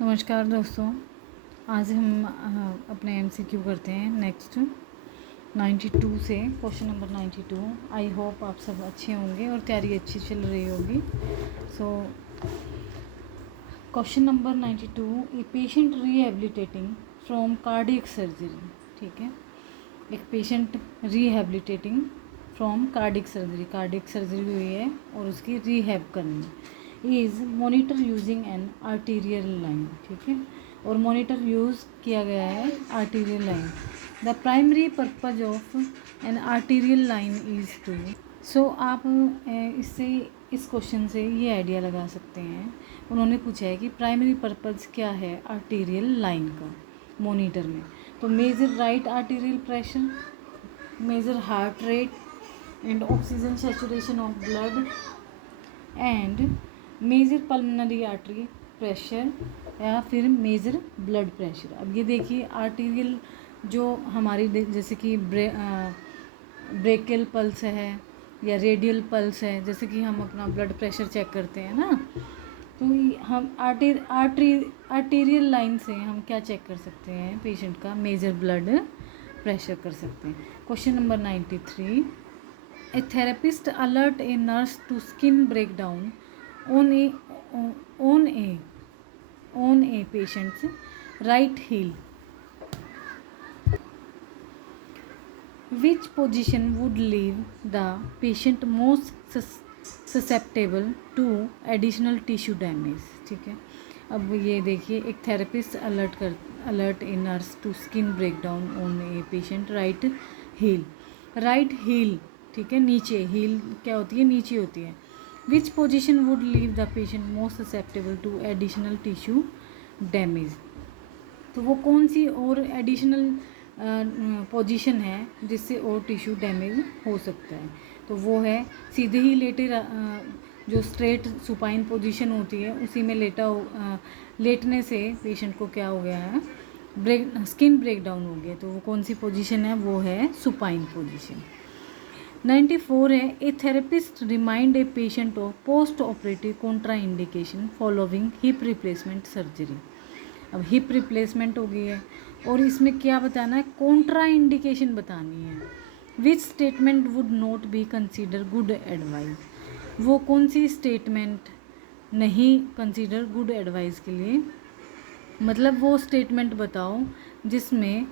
नमस्कार दोस्तों। आज हम अपने एमसीक्यू करते हैं नेक्स्ट 92 से क्वेश्चन नंबर 92। आई होप आप सब अच्छे होंगे और तैयारी अच्छी चल रही होगी। So question number 92, a patient rehabilitating from cardiac surgery. ठीक है, एक patient rehabilitating from cardiac surgery हुई है और उसकी रिहेब करनी is monitor using an arterial line. ठीक है, और मॉनिटर यूज़ किया गया है arterial line. The primary purpose of an arterial line is to. So आप इससे इस क्वेश्चन से ये आइडिया लगा सकते हैं। उन्होंने पूछा है कि प्राइमरी पर्पज़ क्या है आर्टीरियल लाइन का मॉनिटर में। तो measure right arterial pressure, measure heart rate and oxygen saturation of blood and measure pulmonary artery pressure या फिर मेजर ब्लड प्रेशर। अब ये देखिए आर्टीरियल जो हमारी जैसे कि ब्रेकियल पल्स है या रेडियल पल्स है, जैसे कि हम अपना ब्लड प्रेशर चेक करते हैं ना, तो हम आर्टीरियल लाइन से हम क्या चेक कर सकते हैं पेशेंट का मेजर ब्लड प्रेशर कर सकते हैं। Question number 93, a therapist alert a nurse to skin breakdown on a patient's right heel. Which position would leave the patient most susceptible to additional tissue damage? ठीक है, अब ये देखिए एक therapist alert a nurse to skin breakdown on a patient right heel. Right heel, ठीक है, नीचे heal क्या होती है, नीचे होती है। Which position would leave the patient most susceptible to additional tissue damage. तो वो कौन सी और एडिशनल पोजीशन है जिससे और टिश्यू डैमेज हो सकता है। तो वो है सीधे ही लेटे जो स्ट्रेट सुपाइन पोजीशन होती है उसी में लेटने से पेशेंट को क्या हो गया है, स्किन ब्रेकडाउन हो गया। तो वो कौन सी पोजीशन है, वो है सुपाइन पोजीशन। 94 है, a therapist remind a patient of post operative contraindication following hip replacement surgery. अब हिप रिप्लेसमेंट हो गई है और इसमें क्या बताना है, कॉन्ट्रा इंडिकेशन बतानी है। Which statement would not be consider good advice. वो कौन सी स्टेटमेंट नहीं कंसीडर गुड एडवाइस के लिए, मतलब वो स्टेटमेंट बताओ जिसमें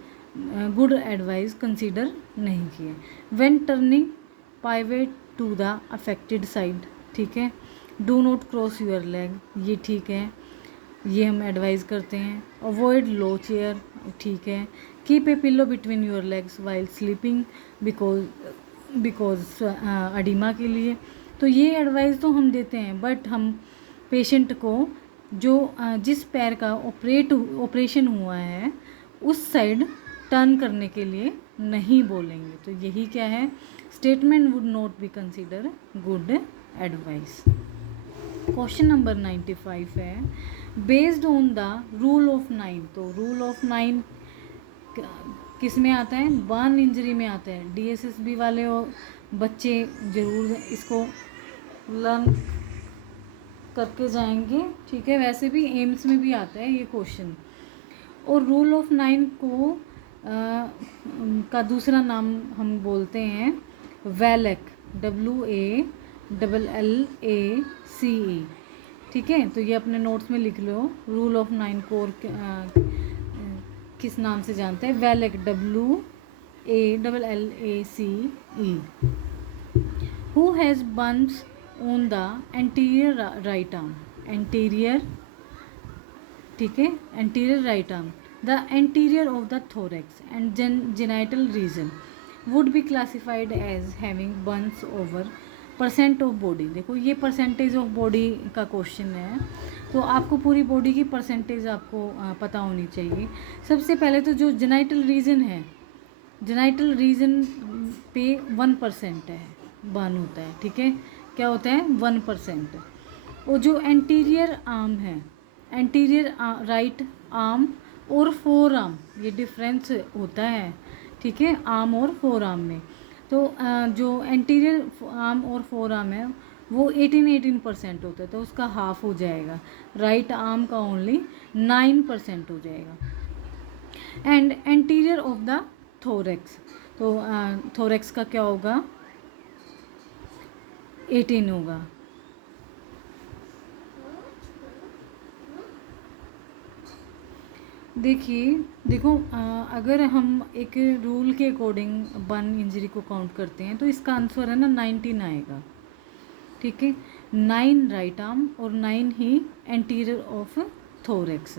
गुड एडवाइस कंसीडर नहीं किए। When turning pivot to the affected side, ठीक है, do not cross your leg, ये ठीक है, ये हम एडवाइस करते हैं। अवॉइड लो चेयर, ठीक है। Keep a pillow between your legs while sleeping because oedema के लिए। तो ये एडवाइस तो हम देते हैं, बट हम पेशेंट को जो जिस पैर का ऑपरेशन हुआ है उस साइड टर्न करने के लिए नहीं बोलेंगे। तो यही क्या है, statement would not be consider good advice. Question number 95 है, based on the rule of 9। तो रूल ऑफ 9 किस में आता है, बर्न इंजरी में आता है। डीएसएसबी वाले और बच्चे ज़रूर इसको लर्न करके जाएंगे, ठीक है। वैसे भी एम्स में भी आता है ये क्वेश्चन। और रूल ऑफ 9 को का दूसरा नाम हम बोलते हैं वैलेक, WALLACE, ठीक है। तो ये अपने नोट्स में लिख लो, रूल ऑफ 9 को और किस नाम से जानते हैं, वैलेक, WALLACE। Who has bumps on the anterior right arm, anterior, ठीक है, anterior right arm, the anterior of the thorax and genital reason would be classified as having Burns over percent of body. देखो ये percentage of body का question है, तो आपको पूरी body की परसेंटेज आपको पता होनी चाहिए। सबसे पहले तो जो जेनिटल रीजन है, जेनिटल रीजन पे 1% है बर्न होता है, ठीक है, क्या होता है 1%। और जो एंटीरियर आर्म है, एंटीरियर राइट आर्म और फोर आर्म, ये डिफरेंस होता है, ठीक है, आर्म और फोर आर्म में। तो जो एंटीरियर आर्म और फोर आर्म है वो 18% होता है, तो उसका हाफ हो जाएगा। राइट आर्म का ओनली 9% हो जाएगा। And anterior of the thorax, तो थोरेक्स का क्या होगा, 18 होगा। देखिए, देखो अगर हम एक रूल के अकॉर्डिंग बर्न इंजरी को काउंट करते हैं तो इसका आंसर है ना 19 आएगा। ठीक है, 9 राइट आर्म और 9 ही एंटीरियर ऑफ थोरेक्स,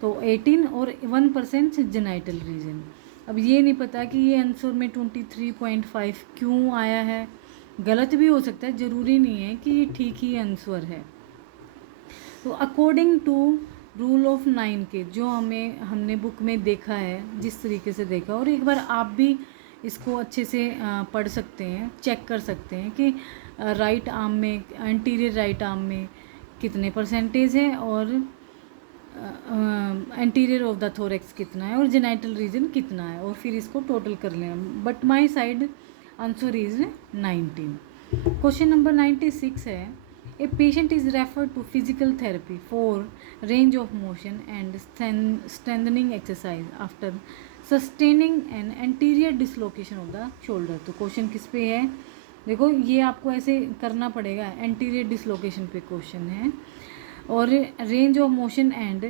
तो 18 और 1% जेनाइटल रीजन। अब ये नहीं पता कि ये आंसर में 23.5 क्यों आया है, गलत भी हो सकता है, ज़रूरी नहीं है कि ये ठीक ही आंसर है। तो अकॉर्डिंग टू रूल ऑफ 9 के जो हमने बुक में देखा है, जिस तरीके से देखा, और एक बार आप भी इसको अच्छे से पढ़ सकते हैं, चेक कर सकते हैं कि राइट आर्म में, एंटीरियर राइट आर्म में कितने परसेंटेज है और एंटीरियर ऑफ द थोरेक्स कितना है और जेनाइटल रीजन कितना है, और फिर इसको टोटल कर लेना। But my side answer is 19। Question number 96 है, a patient is referred to physical therapy for range of motion and strengthening exercise after sustaining an anterior dislocation of the shoulder. तो question किस पे है, देखो ये आपको ऐसे करना पड़ेगा, एंटीरियर डिसलोकेशन पे क्वेश्चन है, और range of motion and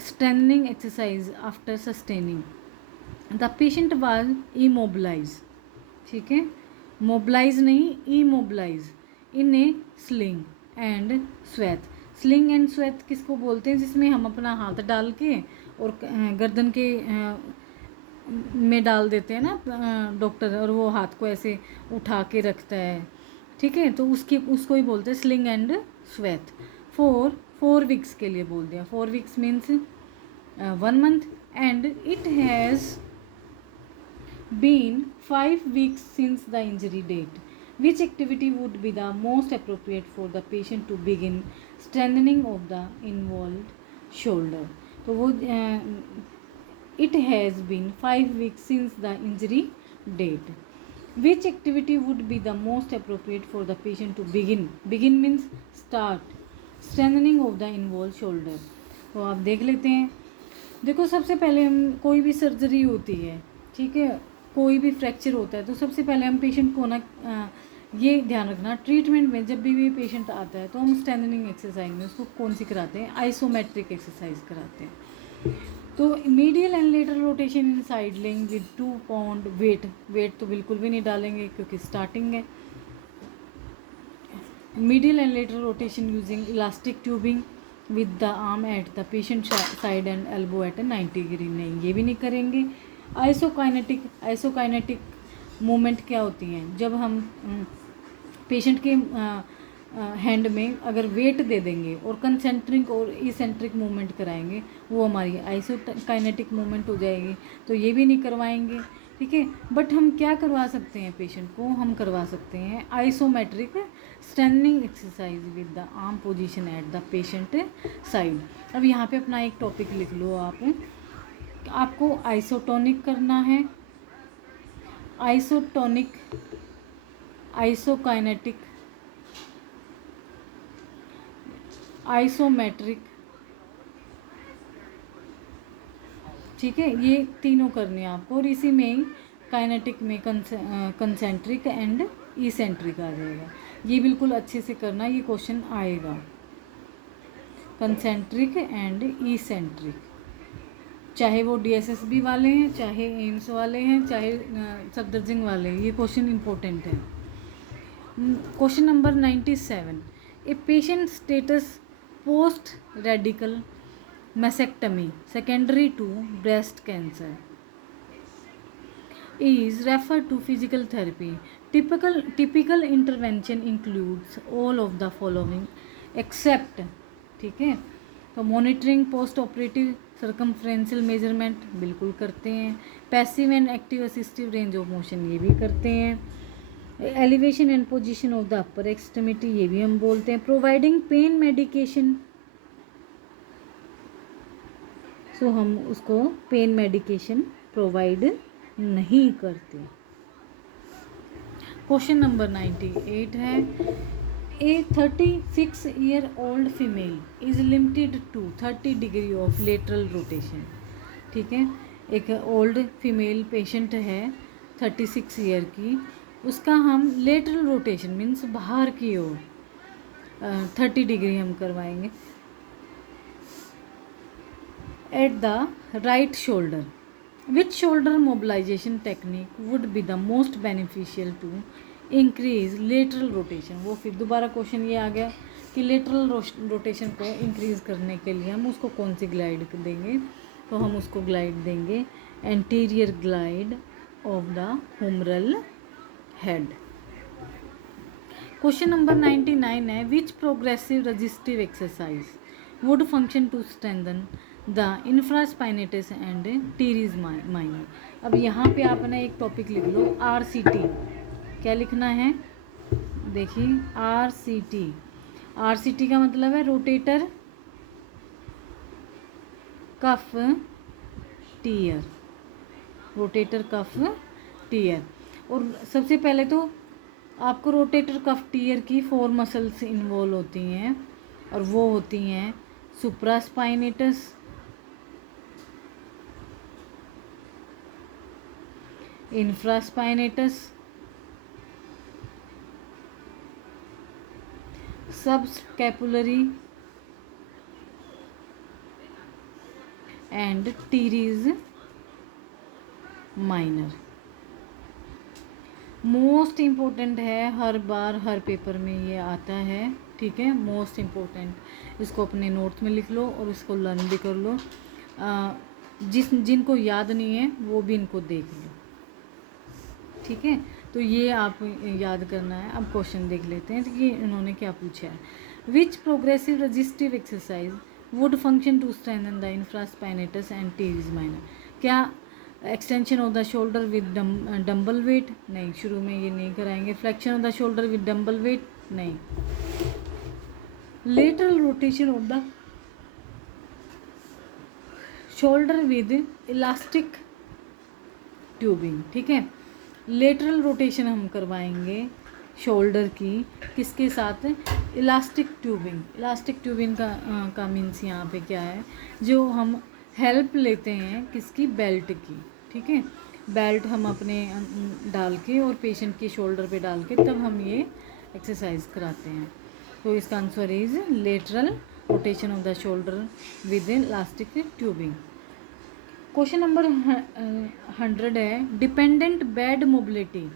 strengthening exercise after sustaining the patient was immobilise. ठीक है, मोबिलाइज नहीं, immobilise in A sling and swathe. Sling and swathe किसको बोलते हैं, जिसमें हम अपना हाथ डाल के और गर्दन के में डाल देते हैं ना डॉक्टर, और वो हाथ को ऐसे उठा के रखता है। ठीक है, तो उसको ही बोलते हैं स्लिंग एंड स्वेथ। 4 वीक्स के लिए बोल दिया। 4 weeks means 1 month, and it has been 5 weeks since the injury date. Which activity would be the most appropriate for the patient to begin strengthening of the involved shoulder? तो वो it has been 5 weeks since the injury date. Which activity would be the most appropriate for the patient to begin? Begin means start strengthening of the involved shoulder. तो आप देख लेते हैं। देखो, सबसे पहले हम कोई भी सर्जरी होती है, ठीक है, कोई भी फ्रैक्चर होता है, तो सबसे पहले हम पेशेंट को ना ये ध्यान रखना, ट्रीटमेंट में जब भी पेशेंट आता है तो हम स्ट्रेंथनिंग एक्सरसाइज में उसको कौन सी कराते हैं, आइसोमेट्रिक एक्सरसाइज कराते हैं। तो medial and lateral rotation in side lying with 2 pound weight तो बिल्कुल भी नहीं डालेंगे क्योंकि स्टार्टिंग है। Medial and lateral rotation using elastic tubing with the arm at the patient side and elbow at 90 degree, नहीं ये भी नहीं करेंगे। आइसोकाइनेटिक मूवमेंट क्या होती हैं, जब हम पेशेंट के हैंड में अगर वेट दे देंगे और कंसेंट्रिक और इसेंट्रिक मूवमेंट कराएंगे, वो हमारी आइसोकाइनेटिक मूवमेंट हो जाएगी, तो ये भी नहीं करवाएंगे। ठीक है, बट हम क्या करवा सकते हैं पेशेंट को, हम करवा सकते हैं isometric strengthening exercise with the arm position eight the patient side. अब यहाँ पे अपना एक टॉपिक लिख लो आप, आपको आइसोटोनिक करना है, आइसोटोनिक, आइसोकाइनेटिक, आइसोमेट्रिक। ठीक है, ये तीनों करने हैं आपको, और इसी में काइनेटिक में कंसेंट्रिक एंड इसेंट्रिक आ जाएगा। ये बिल्कुल अच्छे से करना, ये क्वेश्चन आएगा, कंसेंट्रिक एंड इसेंट्रिक, चाहे वो DSSB वाले हैं, चाहे एम्स वाले हैं, चाहे सफदरजंग वाले हैं, ये क्वेश्चन इंपॉर्टेंट है। Question number 97, A patient status post radical mastectomy secondary to breast cancer is referred to physical therapy. Typical intervention includes all of the following except, ठीक है, तो monitoring, post operative circumferential measurement बिल्कुल करते हैं, passive and active assistive range of motion ये भी करते हैं, elevation and position of the upper extremity ये भी हम बोलते हैं, प्रोवाइडिंग पेन मेडिकेशन, सो हम उसको पेन मेडिकेशन प्रोवाइड नहीं करते। क्वेश्चन नंबर 98 है, A 36-year-old female is limited to 30 degree of lateral rotation. ठीक है, एक ओल्ड फीमेल पेशेंट है 36 ईयर की, उसका हम लेटरल रोटेशन मीन्स बाहर की ओर 30 डिग्री हम करवाएंगे at the right shoulder. Which shoulder mobilization technique would be the most beneficial to increase lateral rotation. वो फिर दोबारा क्वेश्चन ये आ गया कि लेटरल रोटेशन को इंक्रीज करने के लिए हम उसको कौन सी ग्लाइड देंगे, तो हम उसको ग्लाइड देंगे anterior glide of the humeral head. Question number 99 है which progressive resistive exercise would function to strengthen the infraspinatus and teres minor. अब यहाँ पे आपने एक टॉपिक लिख लो RCT. क्या लिखना है, देखिए RCT. RCT का मतलब है रोटेटर कफ टीयर, रोटेटर कफ टीयर. और सबसे पहले तो आपको रोटेटर कफ टीयर की 4 मसल्स इन्वॉल्व होती हैं और वो होती हैं supraspinatus, infraspinatus, सबस्कैपुलरी and teres minor. Most important है, हर बार हर पेपर में ये आता है. ठीक है, मोस्ट इम्पोर्टेंट, इसको अपने नोट्स में लिख लो और इसको लर्न भी कर लो. जिनको याद नहीं है वो भी इनको देख लो. ठीक है, तो ये आप याद करना है. अब क्वेश्चन देख लेते हैं कि इन्होंने क्या पूछा है. Which progressive resistive exercise would function to strengthen the infraspinatus and teres minor. क्या extension of the shoulder with dumbbell weight, नहीं, शुरू में ये नहीं कराएंगे. Flexion of the shoulder with dumbbell weight, नहीं. Lateral rotation of the shoulder with elastic tubing. ठीक है, लेटरल रोटेशन हम करवाएंगे शोल्डर की किसके साथ, इलास्टिक ट्यूबिंग. इलास्टिक ट्यूबिंग का मीन्स यहाँ पे क्या है, जो हम हेल्प लेते हैं किसकी, बेल्ट की. ठीक है, बेल्ट हम अपने डाल के और पेशेंट के शोल्डर पे डाल के तब हम ये एक्सरसाइज कराते हैं. तो इसका answer is lateral rotation of the shoulder with elastic tubing. Question number 100 है dependent bed mobility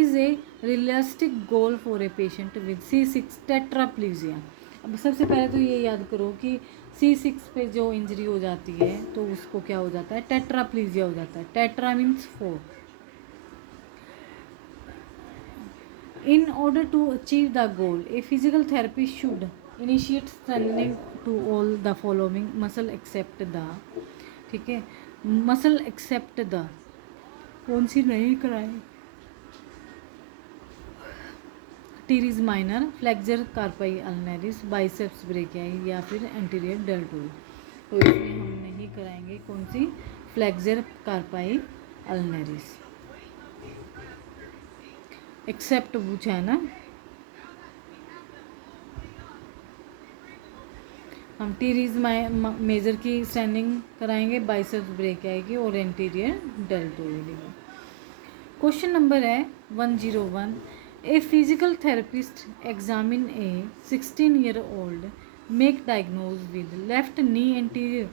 is a realistic goal for a patient with C6 टेट्राप्लीजिया. अब सबसे पहले तो ये याद करो कि C6 पे जो इंजरी हो जाती है तो उसको क्या हो जाता है, टेट्राप्लीजिया हो जाता है. Tetra means 4. In order to achieve the goal a physical therapist should initiate strengthening to all the following muscle except the. ठीक है, मसल एक्सेप्ट द कौन सी नहीं कराई, teres minor, flexor carpi ulnaris, biceps brachii या फिर anterior deltoid. तो इसमें हम नहीं कराएंगे कौन सी, फ्लेक्सर कार्पाई अल्नरिस. एक्सेप्ट पूछा है ना, हम टीरीज मेजर की स्टैंडिंग कराएंगे, बाइसेप्स ब्रेकियाई की और एंटीरियर डेल्टोइड की. क्वेश्चन नंबर है 101. A physical therapist examine a 16-year-old make diagnosed with left knee anterior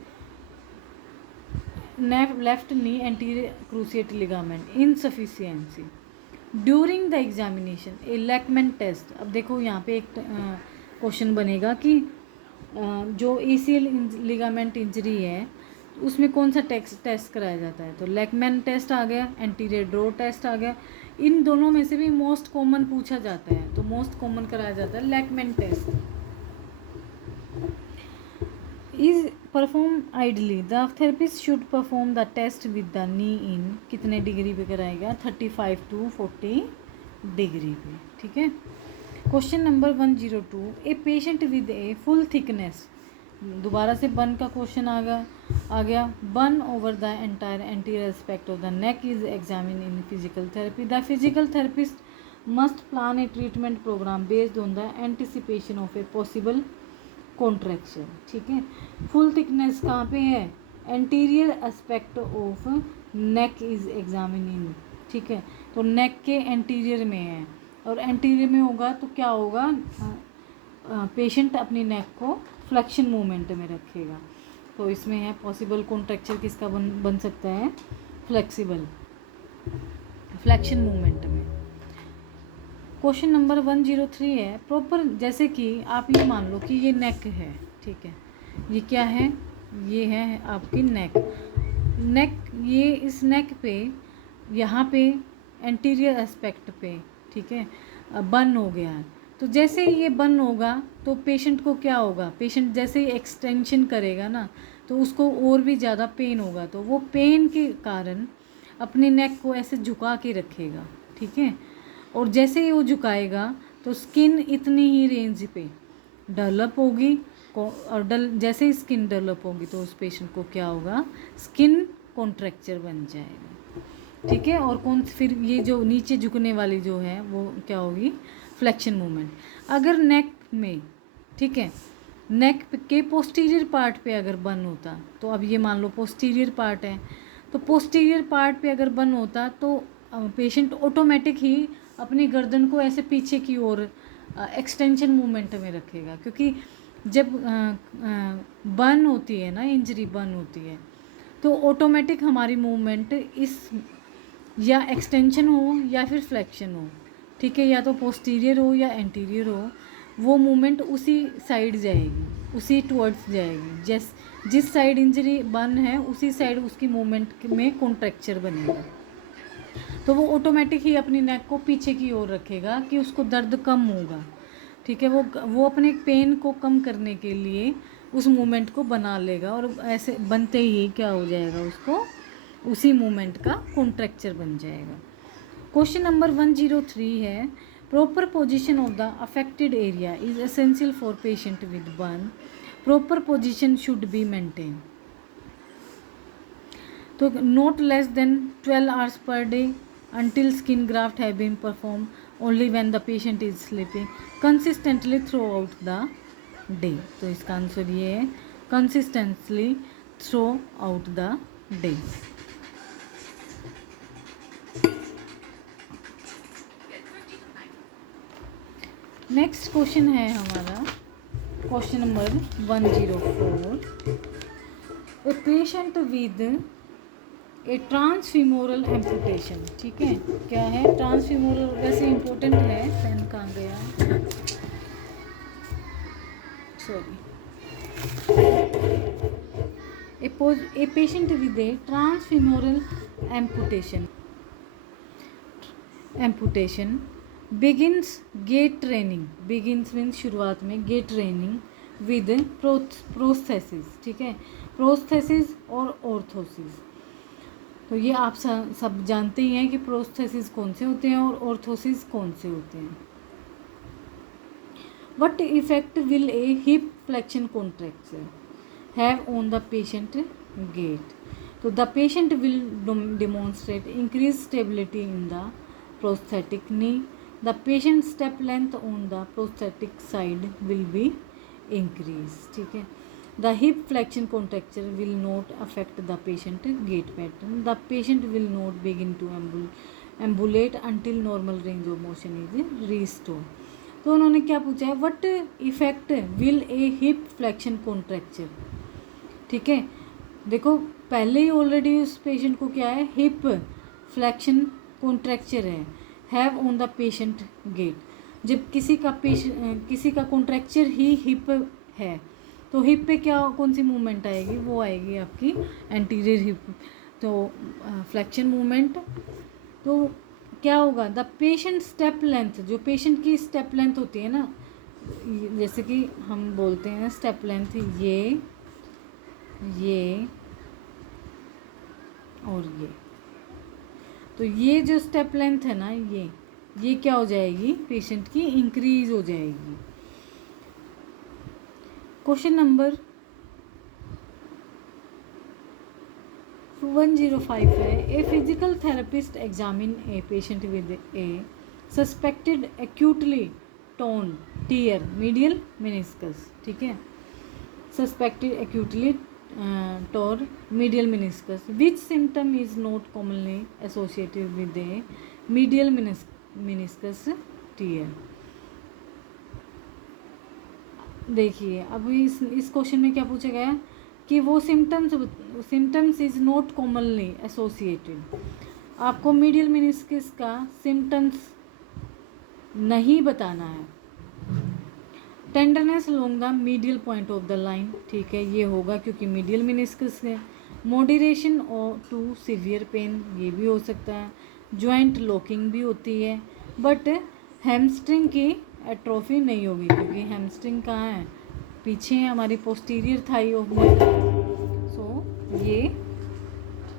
cruciate ligament insufficiency. During the examination a Lachman test. अब देखो यहाँ पे एक क्वेश्चन बनेगा कि जो ACL लिगामेंट इंजरी है उसमें कौन सा टेस्ट कराया जाता है. तो लैकमैन टेस्ट आ गया, एंटीरियर ड्रॉ टेस्ट आ गया. इन दोनों में से भी मोस्ट कॉमन पूछा जाता है, तो मोस्ट कॉमन कराया जाता है Lachman test. Is perform ideally. The therapist should perform the test with the knee in कितने डिग्री पे कराएगा, 35 to 40 डिग्री पे. ठीक है, question number 102. A patient with a full thickness, दोबारा से बन का क्वेश्चन आ गया. Burn over the entire anterior aspect of the neck is examine in physical therapy. The physical therapist must plan a treatment program based on the anticipation of a possible contraction. ठीक है, full thickness कहाँ पे है, anterior aspect of neck is examining. ठीक है, तो नेक के anterior में है, और एंटीरियर में होगा तो क्या होगा, पेशेंट अपनी नेक को फ्लेक्शन मूवमेंट में रखेगा। तो इसमें है पॉसिबल कॉन्ट्रैक्चर किसका बन सकता है, फ्लेक्सिबल फ्लेक्शन मूवमेंट में। क्वेश्चन नंबर 103 है, प्रॉपर, जैसे कि आप ये मान लो कि ये नेक है। ठीक है, ये क्या है, ये है आपकी नेक, ये इस नेक पे यहाँ पे एंटीरियर एस्पेक्ट पे, ठीक है, बर्न हो गया है। तो जैसे ही ये बर्न होगा तो पेशेंट को क्या होगा, पेशेंट जैसे ही एक्सटेंशन करेगा ना तो उसको और भी ज़्यादा पेन होगा, तो वो पेन के कारण अपनी नेक को ऐसे झुका के रखेगा। ठीक है, और जैसे ही वो झुकाएगा तो स्किन इतनी ही रेंज पे डेवलप होगी, और जैसे ही स्किन डेवलप होगी तो उस पेशेंट को क्या होगा, स्किन कॉन्ट्रैक्चर बन जाएगा। ठीक है, और फिर ये जो नीचे झुकने वाली जो है वो क्या होगी, फ्लेक्शन मूवमेंट। अगर नेक में, ठीक है, नेक के पोस्टीरियर पार्ट पे अगर बर्न होता, तो अब ये मान लो पोस्टीरियर पार्ट है, तो पोस्टीरियर पार्ट पे अगर बर्न होता तो पेशेंट ऑटोमेटिक ही अपनी गर्दन को ऐसे पीछे की ओर एक्सटेंशन मूवमेंट में रखेगा, क्योंकि जब बर्न होती है ना, इंजरी बर्न होती है, तो ऑटोमेटिक हमारी मूवमेंट इस या एक्सटेंशन हो या फिर फ्लेक्शन हो। ठीक है, या तो पोस्टीरियर हो या एंटीरियर हो, वो मूवमेंट उसी साइड जाएगी, उसी टुवर्ड्स जाएगी। जिस साइड इंजरी बर्न है उसी साइड उसकी मूवमेंट में कॉन्ट्रैक्चर बनेगा, तो वो ऑटोमेटिक ही अपनी नेक को पीछे की ओर रखेगा कि उसको दर्द कम होगा। ठीक है, वो अपने पेन को कम करने के लिए उस मूवमेंट को बना लेगा, और ऐसे बनते ही क्या हो जाएगा, उसको उसी मूवमेंट का कॉन्ट्रैक्चर बन जाएगा। क्वेश्चन नंबर 103 है, proper position of the affected area is essential for patient with burn, proper position should be maintain. तो not less than 12 hours per day until skin graft have been performed only when the patient is sleeping consistently throughout the day। तो इसका answer ये है, consistently throughout the day। Next question है हमारा question number 104, a patient with a transfemoral amputation. ठीक है, क्या है ट्रांसफीमोरल, वैसे इंपॉर्टेंट है, पेन कहाँ गया, sorry, a patient with a transfemoral amputation begins gait training, begins means शुरुआत में, गेट ट्रेनिंग विद प्रोस्थेसिस। ठीक है, प्रोस्थेसिस और ऑर्थोसिस। तो ये आप सब जानते ही हैं कि प्रोस्थेसिस कौन से होते हैं और ऑर्थोसिस कौन से होते हैं। What effect will a hip flexion contracture have on the patient gait. तो the patient will demonstrate increase stability in the prosthetic knee, the patient step length on the prosthetic side will be increase. ठीक है, the hip flexion contracture will not affect the patient gait pattern, the patient will not begin to ambulate until normal range of motion is restored। तो उन्होंने क्या पूछा है, what effect will a hip flexion contracture। ठीक है, देखो पहले ही already उस पेशेंट को क्या है, हिप फ्लेक्शन कॉन्ट्रैक्चर है, have on the patient gait. जब किसी का कॉन्ट्रैक्चर ही हिप है तो हिप पे क्या, कौन सी मूवमेंट आएगी, वो आएगी आपकी एंटीरियर हिप, तो फ्लेक्शन मूवमेंट। तो क्या होगा, द पेशेंट स्टेप लेंथ, जो पेशेंट की स्टेप लेंथ होती है ना, जैसे कि हम बोलते हैं स्टेप लेंथ ये और ये, तो ये जो स्टेप लेंथ है ना, ये क्या हो जाएगी, पेशेंट की इंक्रीज हो जाएगी। क्वेश्चन नंबर 105 है, a physical therapist examine a patient with a suspected acutely torn tear medial meniscus, ठीक है, suspected acutely torn medial meniscus, which symptom is not commonly associated with a medial meniscus tear. देखिए अब इस question में क्या पूछा गया कि वो symptoms is not commonly associated, आपको मीडियल मेनिस्कस का सिम्टम्स नहीं बताना है। Tenderness along the medial point of the line, ठीक है, ये होगा क्योंकि मीडियल मेनिस्कस है। मॉडरेशन और टू सीवियर पेन, ये भी हो सकता है। जॉइंट लॉकिंग भी होती है, बट हैमस्ट्रिंग की एट्रोफी नहीं होगी क्योंकि हैमस्ट्रिंग कहाँ है, पीछे है हमारी पोस्टीरियर थाई ऑफ मसल, सो ये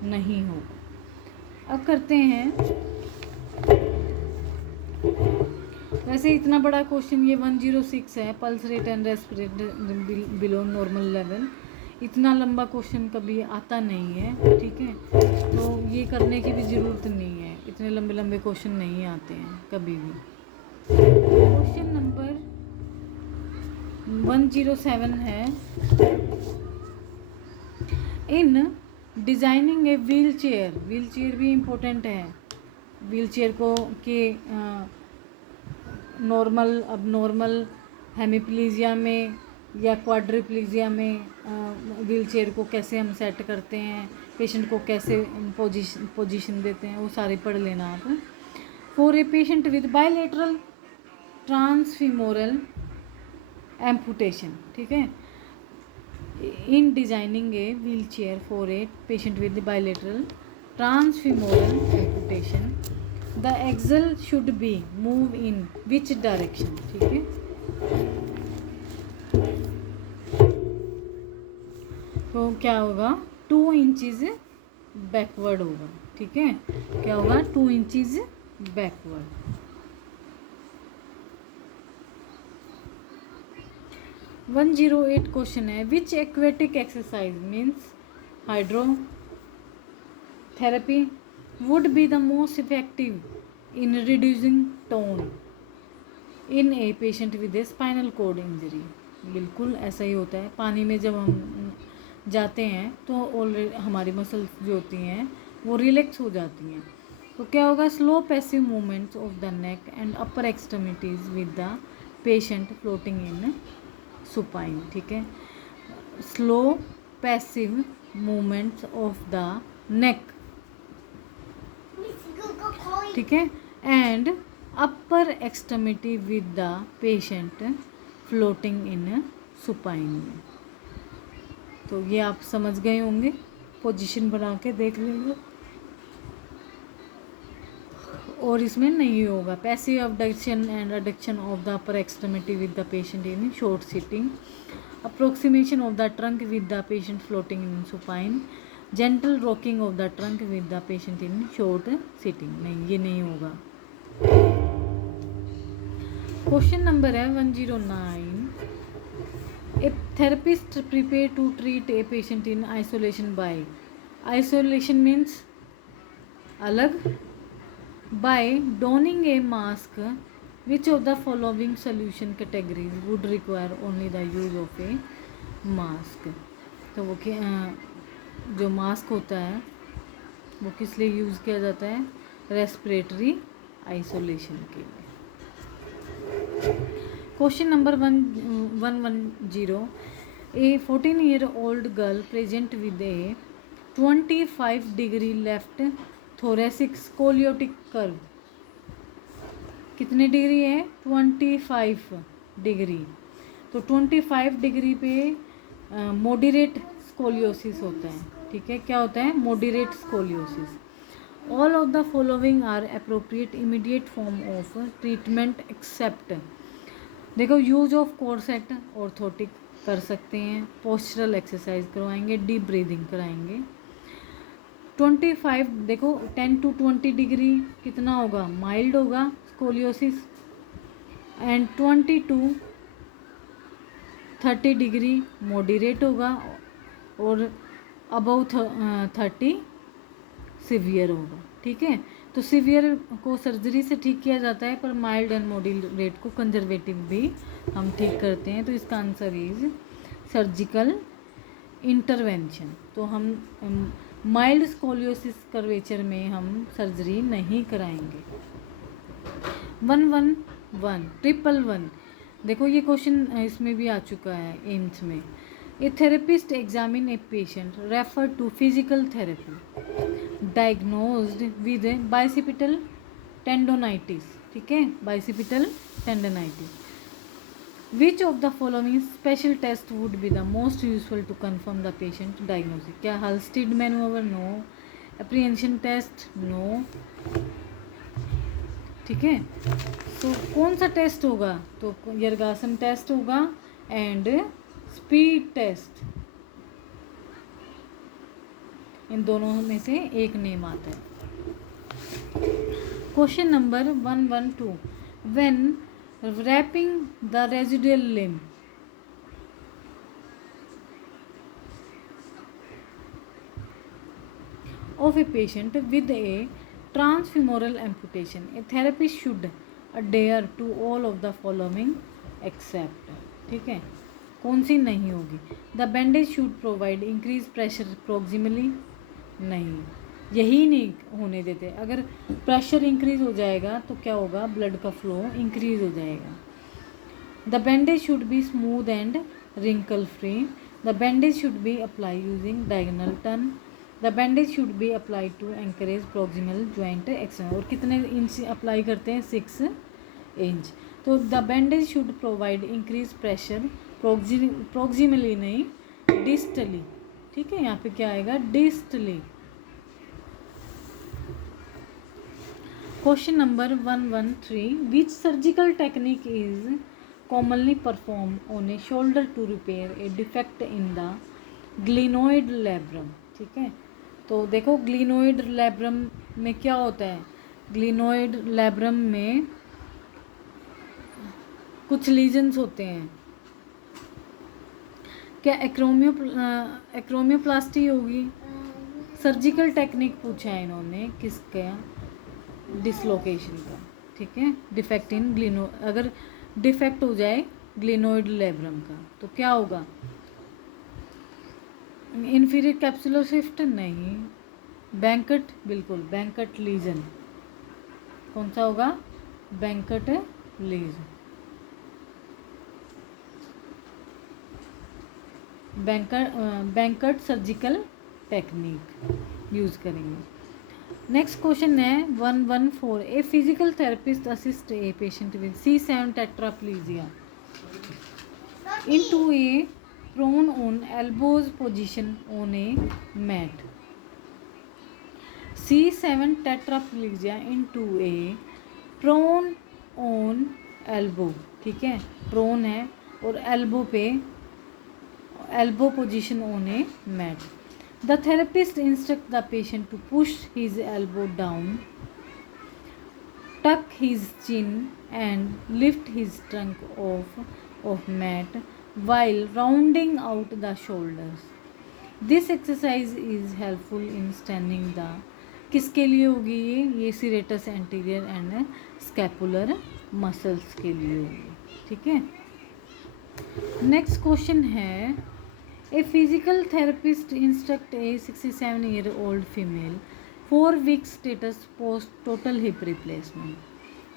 नहीं होगा। अब करते हैं, वैसे इतना बड़ा क्वेश्चन ये 106 है, pulse rate and रेस्पिरेट below normal level, इतना लंबा क्वेश्चन कभी आता नहीं है, ठीक है, तो ये करने की भी ज़रूरत नहीं है, इतने लंबे लंबे क्वेश्चन नहीं आते हैं कभी भी। क्वेश्चन नंबर 107 है, इन डिज़ाइनिंग ए व्हील चेयर भी इम्पोर्टेंट है, व्हील चेयर को के नॉर्मल अब नॉर्मल हेमिप्लीजिया में या क्वाड्रिप्लीजिया में व्हील चेयर को कैसे हम सेट करते हैं, पेशेंट को कैसे पोजीशन देते हैं, वो सारे पढ़ लेना आप। For a patient with bilateral transfemoral amputation, ठीक है, in designing a wheelchair for a patient with bilateral transfemoral amputation, the axle should be move in which direction, ठीक है, तो क्या होगा 2 इंचेस बैकवर्ड होगा, ठीक है, क्या होगा 2 इंचेस बैकवर्ड। 108 क्वेश्चन है, which aquatic exercise means hydrotherapy would be the most effective in reducing tone in a patient with a spinal cord injury. बिल्कुल ऐसा ही होता है, पानी में जब हम जाते हैं तो ऑलरेडी हमारी मसल्स जो होती हैं वो रिलैक्स हो जाती हैं, तो क्या होगा, slow passive movements of the neck and upper extremities with the patient floating in supine, ठीक है, slow passive movements of the नेक, ठीक है, and upper extremity with the patient floating in supine में। तो ये आप समझ गए होंगे, पोजीशन बना के देख लेंगे, और इसमें नहीं होगा passive abduction and adduction of the upper extremity with the patient in short sitting, approximation of the trunk with the patient floating in supine, gentle rocking of the trunk with the patient in short sitting, नहीं ये नहीं होगा। Question number है 109, a therapist prepare to treat a patient in isolation by, isolation means अलग, by donning a mask, which of the following solution categories would require only the use of A mask. तो वो जो mask होता है वो किस लिए use किया जाता है, रेस्पिरेटरी आइसोलेशन के लिए। Question number 110, A 14-year-old girl present with A 25 degree left thoracic scoliotic curve, कितने डिग्री है, 25 डिग्री, तो 25 डिग्री पे मॉडरेट स्कोलियोसिस होता है, ठीक है, क्या होता है, moderate scoliosis. All of the following are appropriate immediate form of treatment except, देखो यूज ऑफ कोरसेट ऑर्थोटिक कर सकते हैं, पोस्चरल एक्सरसाइज करवाएंगे, डीप ब्रीदिंग कराएंगे। 25 देखो 10 to 20 डिग्री कितना होगा, माइल्ड होगा scoliosis, and 20 to 30 degree moderate होगा, और अबव 30 सिवियर होगा, ठीक है। तो सीवियर को सर्जरी से ठीक किया जाता है, पर माइल्ड एंड मॉडरेट को कंजर्वेटिव भी हम ठीक करते हैं। तो इसका आंसर इज सर्जिकल इंटरवेंशन। तो हम माइल्ड स्कोलियोसिस कर्वेचर में हम सर्जरी नहीं कराएंगे। 111 ट्रिपल वन, देखो ये क्वेश्चन इसमें भी आ चुका है एम्स में। A therapist examine a patient refer to physical therapy diagnosed with bicipital tendonitis, ठीक है, bicipital tendonitis. Which of the following special test would be the most useful to confirm the patient diagnosis? क्या Halstead maneuver? No. Apprehension test? No. ठीक है, तो कौन सा test होगा? तो यर्गासन टेस्ट होगा एंड स्पीड टेस्ट, इन दोनों में से एक नेम आता है। Question number 112, when wrapping the residual limb of a patient with a transfemoral amputation, a therapist should adhere to all of the following except, ठीक है, कौन सी नहीं होगी? The bandage should provide increase pressure proximally, नहीं, यही नहीं होने देते। अगर प्रेशर इंक्रीज हो जाएगा तो क्या होगा? ब्लड का फ्लो इंक्रीज हो जाएगा। The bandage should be smooth and wrinkle free. The bandage should be apply using diagonal turn. The bandage should be apply to anchorage proximal joint action. और कितने इंच अप्लाई करते हैं? 6 inch. तो the bandage should provide increase pressure proximally नहीं, distally, ठीक है, यहाँ पे क्या आएगा? Distally. Question number 113, which surgical technique is commonly performed on a shoulder to repair a defect in the glenoid labrum, ठीक है। तो देखो ग्लिनोइड लैब्रम में क्या होता है? ग्लिनोइड लैब्रम में कुछ लीजन्स होते हैं। क्या एक्रोमियोप्लास्टी होगी? सर्जिकल टेक्निक पूछा है इन्होंने किसका? डिसलोकेशन का, ठीक है, डिफेक्ट इन ग्लिनो, अगर डिफेक्ट हो जाए ग्लिनोइड लैब्रम का तो क्या होगा? इन्फीरियर कैप्सुलर शिफ्ट नहीं। बैंकट, बिल्कुल बैंकट लीजन, कौन सा होगा? Bankart lesion, Bankart surgical technique use करेंगे। नेक्स्ट क्वेश्चन है 114, a physical therapist assist a patient with C7 tetraplegia into a prone on elbows position on a mat. C7 tetraplegia into a prone on elbow, ठीक है, prone है और elbow पे, elbow position on a mat. The therapist instructs the patient to push his elbow down, tuck his chin and lift his trunk of mat while rounding out the shoulders. This exercise is helpful in strengthening the, किसके लिए होगी ये serratus anterior and scapular muscles के लिए होगी, ठीक है। Next question है, a physical therapist instruct A 67-year-old female 4 weeks status post total hip replacement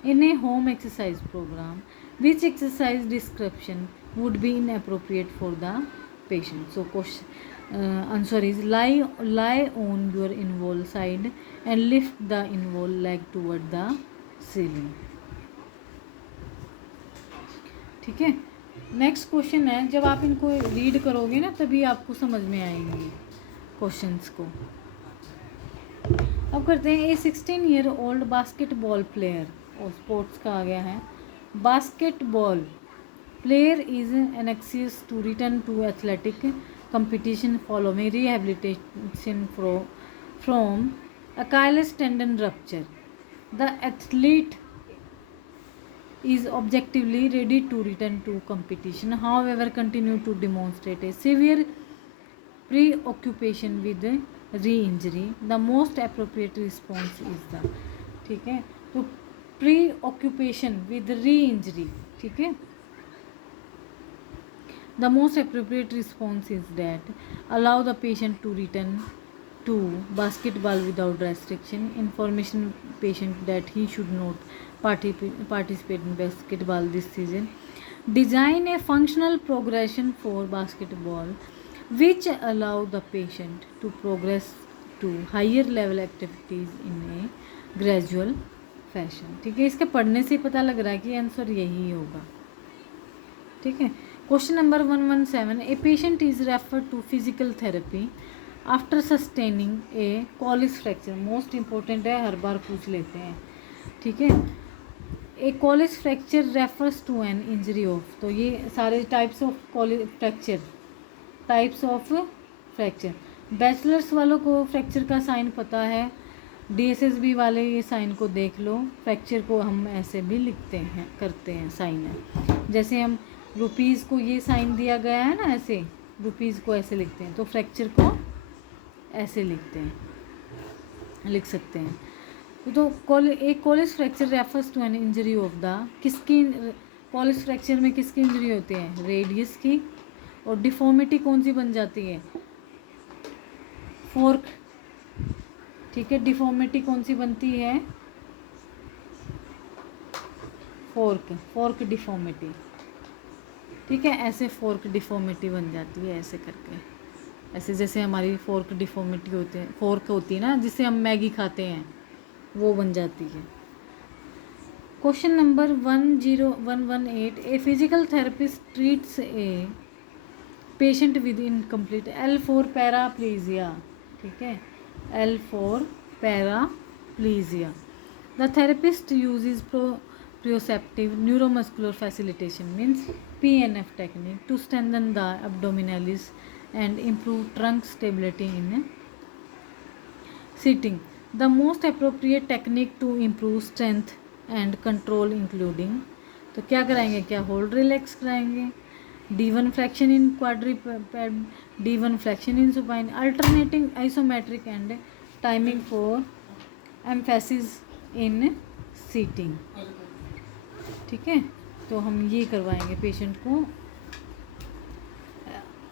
in a home exercise program. Which exercise description would be inappropriate for the patient? So answer is lie on your involved side and lift the involved leg toward the ceiling, ठीक है। Next question है, जब आप इनको read करोगे ना तभी आपको समझ में आएंगे क्वेश्चंस को। अब करते हैं, ए 16-year-old बास्केटबॉल प्लेयर, और स्पोर्ट्स का आ गया है, basketball player is anxious to return to athletic competition following rehabilitation from Achilles tendon rupture. The athlete is objectively ready to return to competition, however continue to demonstrate a severe preoccupation with re-injury. The most appropriate response is the, ठीक है। तो pre occupation with री injury, ठीक है। The most appropriate response is that allow the patient to return to basketball without restriction. Information patient that he should not participate in basketball this season. Design a functional progression for basketball which allow the patient to progress to higher level activities in a gradual fashion, ठीक है। इसके पढ़ने से पता लग रहा है कि आंसर यही होगा, ठीक है। Question number 117, a patient is refer to physical therapy after sustaining a Colles fracture. Most important है, हर बार पूछ लेते हैं, ठीक है। A Colles fracture refers to an injury of, तो ये सारे types of fracture, types of fracture. Bachelors वालों को फ्रैक्चर का साइन पता है, DSSB वाले ये साइन को देख लो। फ्रैक्चर को हम ऐसे भी लिखते हैं, करते हैं, साइन है। जैसे हम रुपीज़ को ये साइन दिया गया है ना, ऐसे रुपीज़ को ऐसे लिखते हैं, तो फ्रैक्चर को ऐसे लिखते हैं, लिख सकते हैं। तो एक Colles fracture refers to an injury of the, किसकी कॉलिस फ्रैक्चर में किसकी इंजरी होती है? रेडियस की। और डिफॉर्मिटी कौन सी बन जाती है? फोर्क, ठीक है। डिफॉर्मिटी कौन सी बनती है? फोर्क डिफॉर्मिटी, ठीक है। ऐसे फोर्क डिफॉर्मिटी बन जाती है, ऐसे करके, ऐसे जैसे हमारी फोर्क डिफॉर्मिटी होती है, फोर्क होती है ना जिससे हम मैगी खाते हैं, वो बन जाती है। Question number 10118, a physical therapist treats a patient with incomplete L four paraplegia, ठीक है। L four paraplegia. The therapist uses proprioceptive neuromuscular facilitation, means PNF technique, to strengthen the abdominalis and improve trunk stability in sitting. The most appropriate technique to improve strength and control including, तो क्या कराएंगे? क्या hold relax कराएंगे, D1 flexion in quadruped, D1 flexion in supine, alternating isometric and timing for emphasis in seating, ठीक है। तो हम ये करवाएंगे पेशेंट को,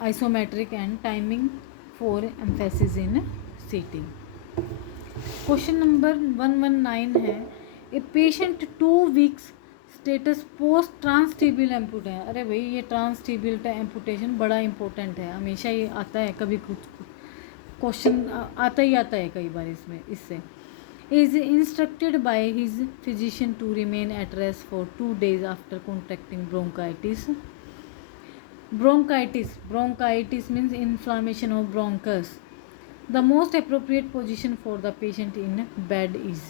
isometric and timing for emphasis in sitting. Question number 119 है, a patient 2 weeks status post transtibial amputation. अरे भाई ये ट्रांसटिबियल एम्पुटेशन बड़ा इंपॉर्टेंट है, हमेशा ये आता है, कभी कुछ क्वेश्चन आता ही आता है कई बार इसमें। इससे is instructed by his physician to remain at rest for 2 days after contracting bronchitis. Bronchitis means inflammation of bronchus. The most appropriate position for the patient in bed is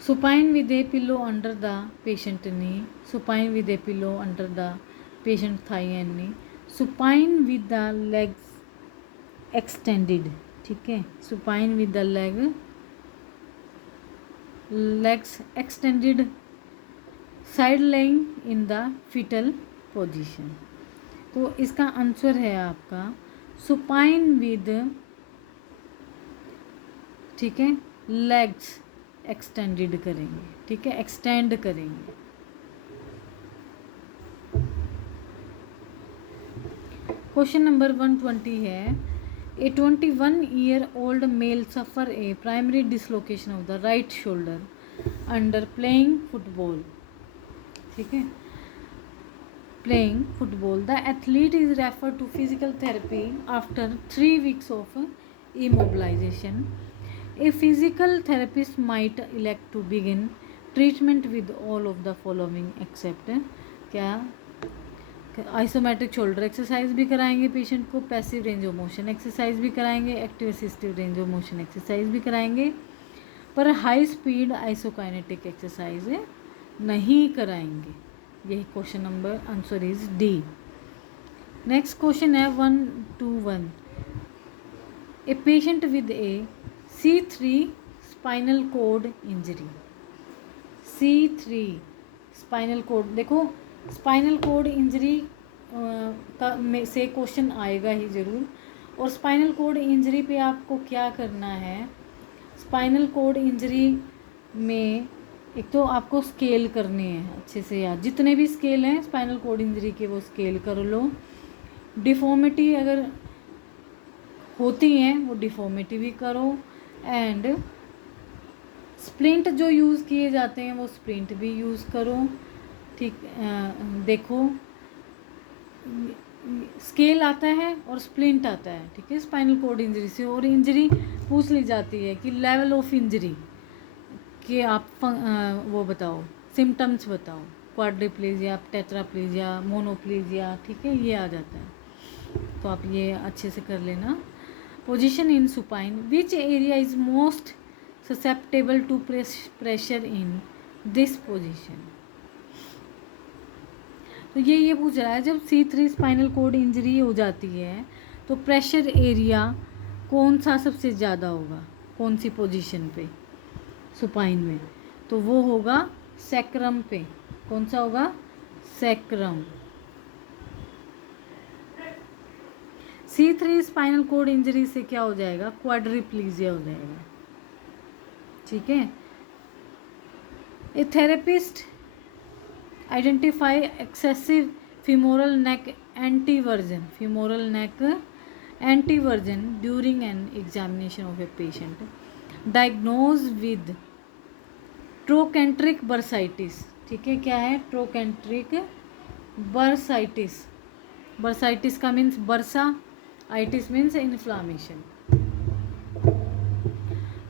supine with a pillow under the patient knee, supine with a pillow under the patient thigh and knee, supine with the legs extended, ठीक है। Supine with the legs extended, side lying in the fetal position. तो इसका answer है आपका supine with, ठीक है, legs extended करेंगे, ठीक है, एक्सटेंड करेंगे। क्वेश्चन नंबर 120 है, A 21-year-old male suffer a primary dislocation of the right shoulder under playing football, ठीक है, playing football. The athlete is referred to physical therapy after 3 weeks of immobilization. A physical therapist might elect to begin treatment with all of the following except, क्या? Isometric shoulder exercise भी कराएंगे patient को, passive range of motion exercise भी कराएंगे, active assistive range of motion exercise भी कराएंगे, पर high speed isokinetic exercise नहीं कराएंगे। यही question number answer is D. Next question है 121, ए patient with A C3 spinal cord injury. C3 spinal cord, देखो स्पाइनल कोड इंजरी का में से क्वेश्चन आएगा ही ज़रूर, और स्पाइनल कॉर्ड इंजरी पे आपको क्या करना है, स्पाइनल कॉर्ड इंजरी में एक तो आपको स्केल करने हैं अच्छे से, याद जितने भी स्केल हैं स्पाइनल कॉर्ड इंजरी के वो स्केल कर लो। डिफॉर्मिटी अगर होती हैं वो डिफॉर्मिटी भी करो, एंड स्प्लिंट जो यूज़ किए जाते हैं वो स्प्लिंट भी यूज़ करो। ठीक, देखो स्केल आता है और स्प्लिंट आता है, ठीक है, स्पाइनल कॉर्ड इंजरी से। और इंजरी पूछ ली जाती है कि लेवल ऑफ इंजरी कि आप वो बताओ, सिम्टम्स बताओ, क्वाड्रिप्लेजिया, टेट्राप्लेजिया, मोनोप्लेजिया, ठीक है, ये आ जाता है, तो आप ये अच्छे से कर लेना। Position in supine, which area is most susceptible to pressure in this position. तो ये पूछ रहा है जब C3 स्पाइनल कॉर्ड इंजरी हो जाती है तो प्रेशर एरिया कौन सा सबसे ज़्यादा होगा, कौन सी पोजीशन पे सुपाइन में, तो वो होगा सैक्रम पे। कौन सा होगा, sacrum. C3 spinal cord injury से क्या हो जाएगा, क्वाड्रिप्लीजिया हो जाएगा, ठीक है। A therapist identify excessive femoral neck anteversion during an examination of a patient, diagnose with trochanteric bursitis, ठीक है, क्या है trochanteric bursitis, bursitis का means bursa, itis means inflammation.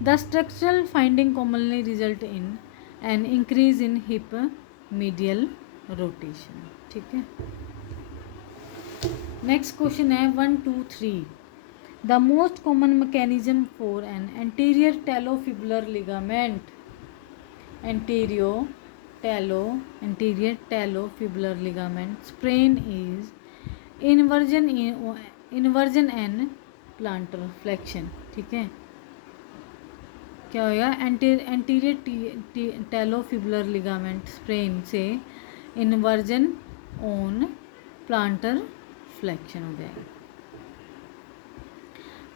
The structural finding commonly result in an increase in hip medial rotation, ठीक है। Next question है 1, 2, 3. The most common mechanism for an anterior talofibular ligament, anterior talofibular ligament sprain is inversion and plantar flexion, ठीक है। क्या होगा, anterior talofibular ligament sprain से inversion on plantar flexion हो जाएगा।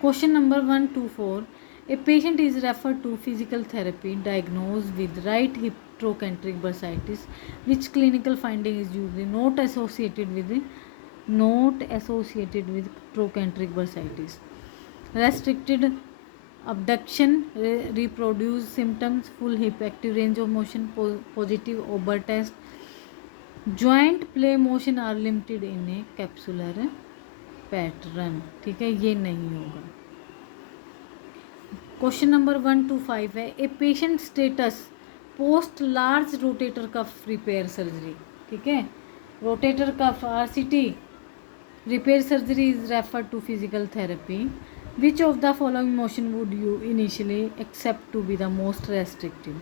Question number 1 to 4. A patient is referred to physical therapy diagnose with right hip trochanteric bursitis, which clinical finding is usually not associated with trochanteric bursitis, restricted abduction, reproduce symptoms, full hip, active range of motion, positive Ober test, joint play motion are limited in a capsular pattern, ठीक है, ये नहीं होगा। Question number 1 to 5 है a patient status post large rotator cuff repair surgery, ठीक है, rotator cuff RCT repair surgery is referred to physical therapy. Which of the following motion would you initially accept to be the most restrictive?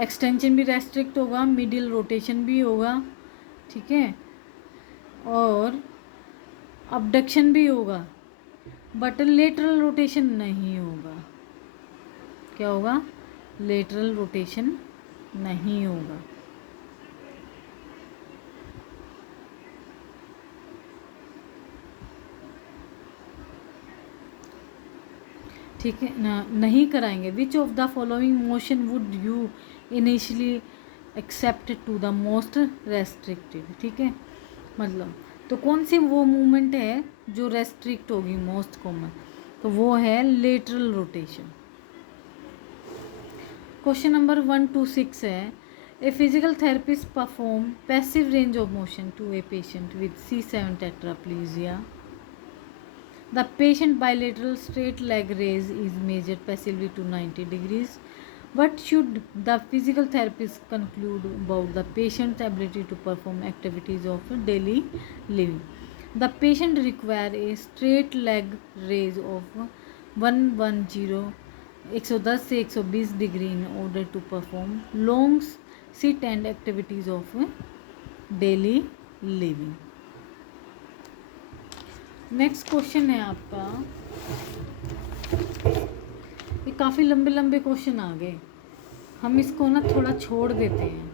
Extension भी restrict होगा, middle rotation भी होगा, ठीक है, और abduction भी होगा, बट लेटरल रोटेशन नहीं होगा। क्या होगा, लेटरल रोटेशन नहीं होगा। ठीक है ना, नहीं कराएंगे। Which of the following motion would you initially except to the most restrictive, ठीक है, मतलब तो कौन सी वो मूवमेंट है जो रेस्ट्रिक्ट होगी मोस्ट कॉमन, तो वो है lateral rotation. Question number 1 to 6 है a physical therapist perform passive range of motion to a patient with C7 tetraplegia. The patient bilateral straight leg raise is measured passively to 90 degrees. What should the physical therapist conclude about the patient's ability to perform activities of daily living? The patient require a straight leg raise of 110 से 120 degree in order to perform long sit and activities of daily living. Next question है आपका, ये काफ़ी लंबे लंबे question आ गए, हम इसको ना थोड़ा छोड़ देते हैं,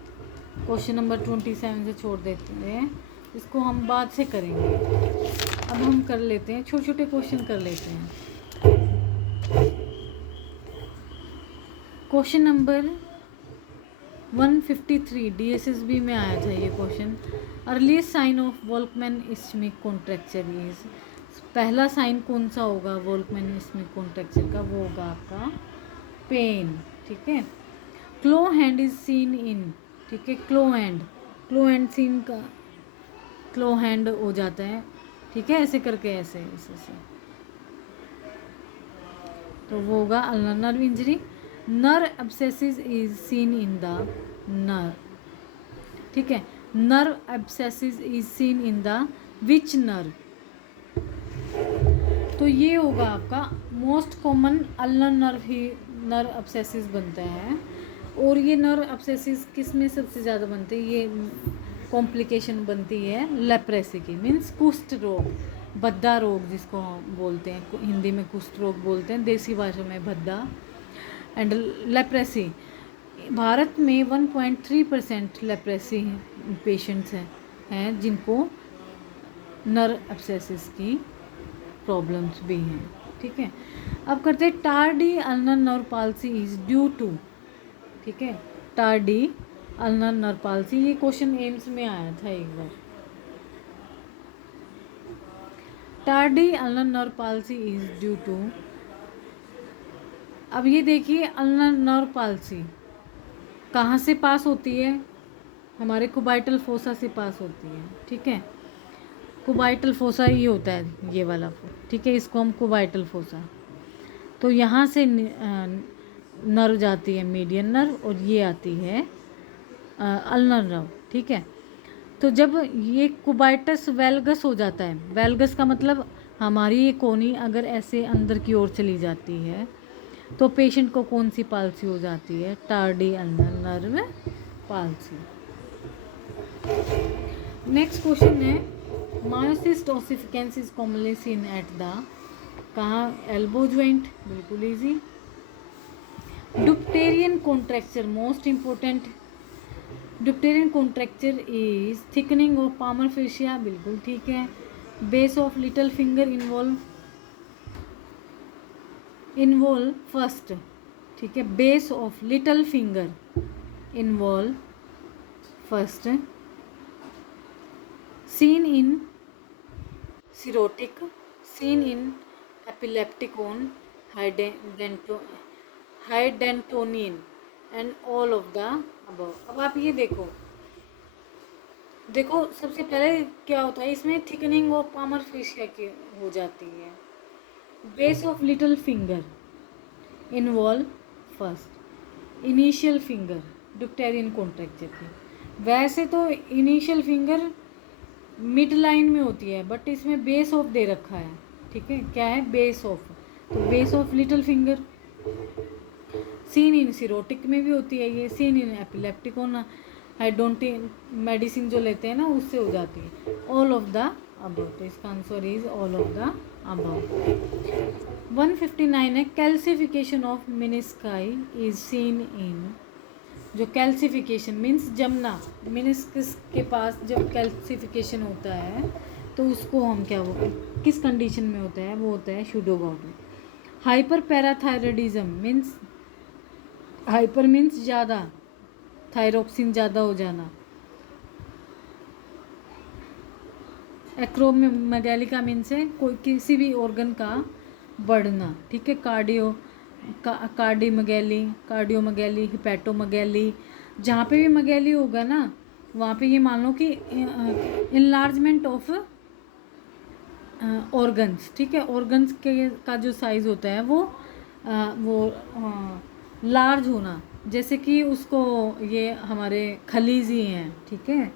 क्वेश्चन नंबर 27 से छोड़ देते हैं, इसको हम बाद से करेंगे। अब हम कर लेते हैं, छोटे छोटे क्वेश्चन कर लेते हैं। क्वेश्चन नंबर 153 DSSB में आया था ये question. Earliest sign of Volkmann ischemic contracture is, पहला साइन कौन सा होगा वोल्कमैन इस्चमिक कॉन्ट्रैक्चर का? वो होगा आपका पेन। ठीक है। क्लो हैंड इज सीन इन, ठीक है, क्लो हैंड सीन का क्लो हैंड हो जाता है, ठीक है, ऐसे करके ऐसे ऐसे। तो वो होगा ulnar nerve injury. Nerve abscesses is seen in the nerve, ठीक है, nerve abscesses is seen in the which nerve? तो ये होगा आपका मोस्ट कॉमन अल्नर नर्व ही नर्व एब्सेसिस बनता है। और ये नर्व एब्सेसिस किस में सबसे ज़्यादा बनते हैं? ये कॉम्प्लिकेशन बनती है लेप्रेसी की, मीन्स कुष्ठ रोग, भद्दा रोग जिसको हम बोलते हैं, हिंदी में कुष्ठ रोग बोलते हैं, देसी भाषा में भद्दा एंड लेप्रेसी। भारत में 1.3% लेप्रेसी पेशेंट्स हैं जिनको नर्व एब्सेसिस की प्रॉब्लम्स भी हैं। ठीक है। अब करते हैं tardy ulnar nerve palsy is due to, ठीक है, टार्डी अल्नर नर्व पाल्सी, ये क्वेश्चन एम्स में आया था एक बार। Tardy ulnar nerve palsy is due to, अब ये देखिए अल्नर नर्व पाल्सी कहाँ से पास होती है? हमारे कुबाइटल फोसा से पास होती है। ठीक है, कुबाइटल फोसा ये होता है ये वाला, ठीक है, इसको हम कुबाइटल फोसा। तो यहाँ से नर्व जाती है मीडियन नर्व, और ये आती है अल्नर नर्व। ठीक है। तो जब ये कुबाइटस वेलगस हो जाता है, वेलगस का मतलब हमारी ये कोनी अगर ऐसे अंदर की ओर चली जाती है तो पेशेंट को कौन सी पाल्सी हो जाती है? Tardy ulnar nerve palsy. Next question है myositis ossificans is commonly seen at the, कहाँ? एल्बो ज्वाइंट, बिल्कुल easy. Dupuytren contracture most important, Dupuytren contracture is thickening of palmar fascia, बिल्कुल ठीक है। Base of little finger involve first, ठीक है, base of little finger involve first, seen in cirrhotic, seen in epileptic on hydantoin and all of the above. अब आप ये देखो सबसे पहले क्या होता है इसमें? थिकनिंग ऑफ पामर फेशिया की हो जाती है। Base of little finger involve first, initial finger Dupuytren contracture की। वैसे तो इनिशियल फिंगर मिड लाइन में होती है, बट इसमें बेस ऑफ दे रखा है। ठीक है, क्या है? Base of. तो base of little finger seen in cirrhotic में भी होती है ये, सीन इन एपिलेप्टिक होना, हाइडोंटिन मेडिसिन जो लेते हैं ना उससे हो जाती है। ऑल ऑफ द अबव, तो इसका answer is all of the above. 159 है calcification of menisci is seen in, जो कैल्सिफिकेशन मीन्स जमना, मेनिस्कस के पास जब कैल्सिफिकेशन होता है तो उसको हम क्या वो किस कंडीशन में होता है? वो होता है pseudogout. Hyper parathyroidism means, hyper means ज़्यादा, थायरोक्सिन ज़्यादा हो जाना। एक्रोमेगैली का मीन्स है कोई किसी भी ऑर्गन का बढ़ना। ठीक है, कार्डियोमेगैली, हिपैटोमेगैली, जहाँ पे भी मेगैली होगा ना वहाँ पे ये मान लो कि इनलार्जमेंट ऑफ ऑर्गन्स। ठीक है, ऑर्गन्स के का जो साइज़ होता है वो लार्ज होना, जैसे कि उसको ये हमारे खलीज ही हैं। ठीक है,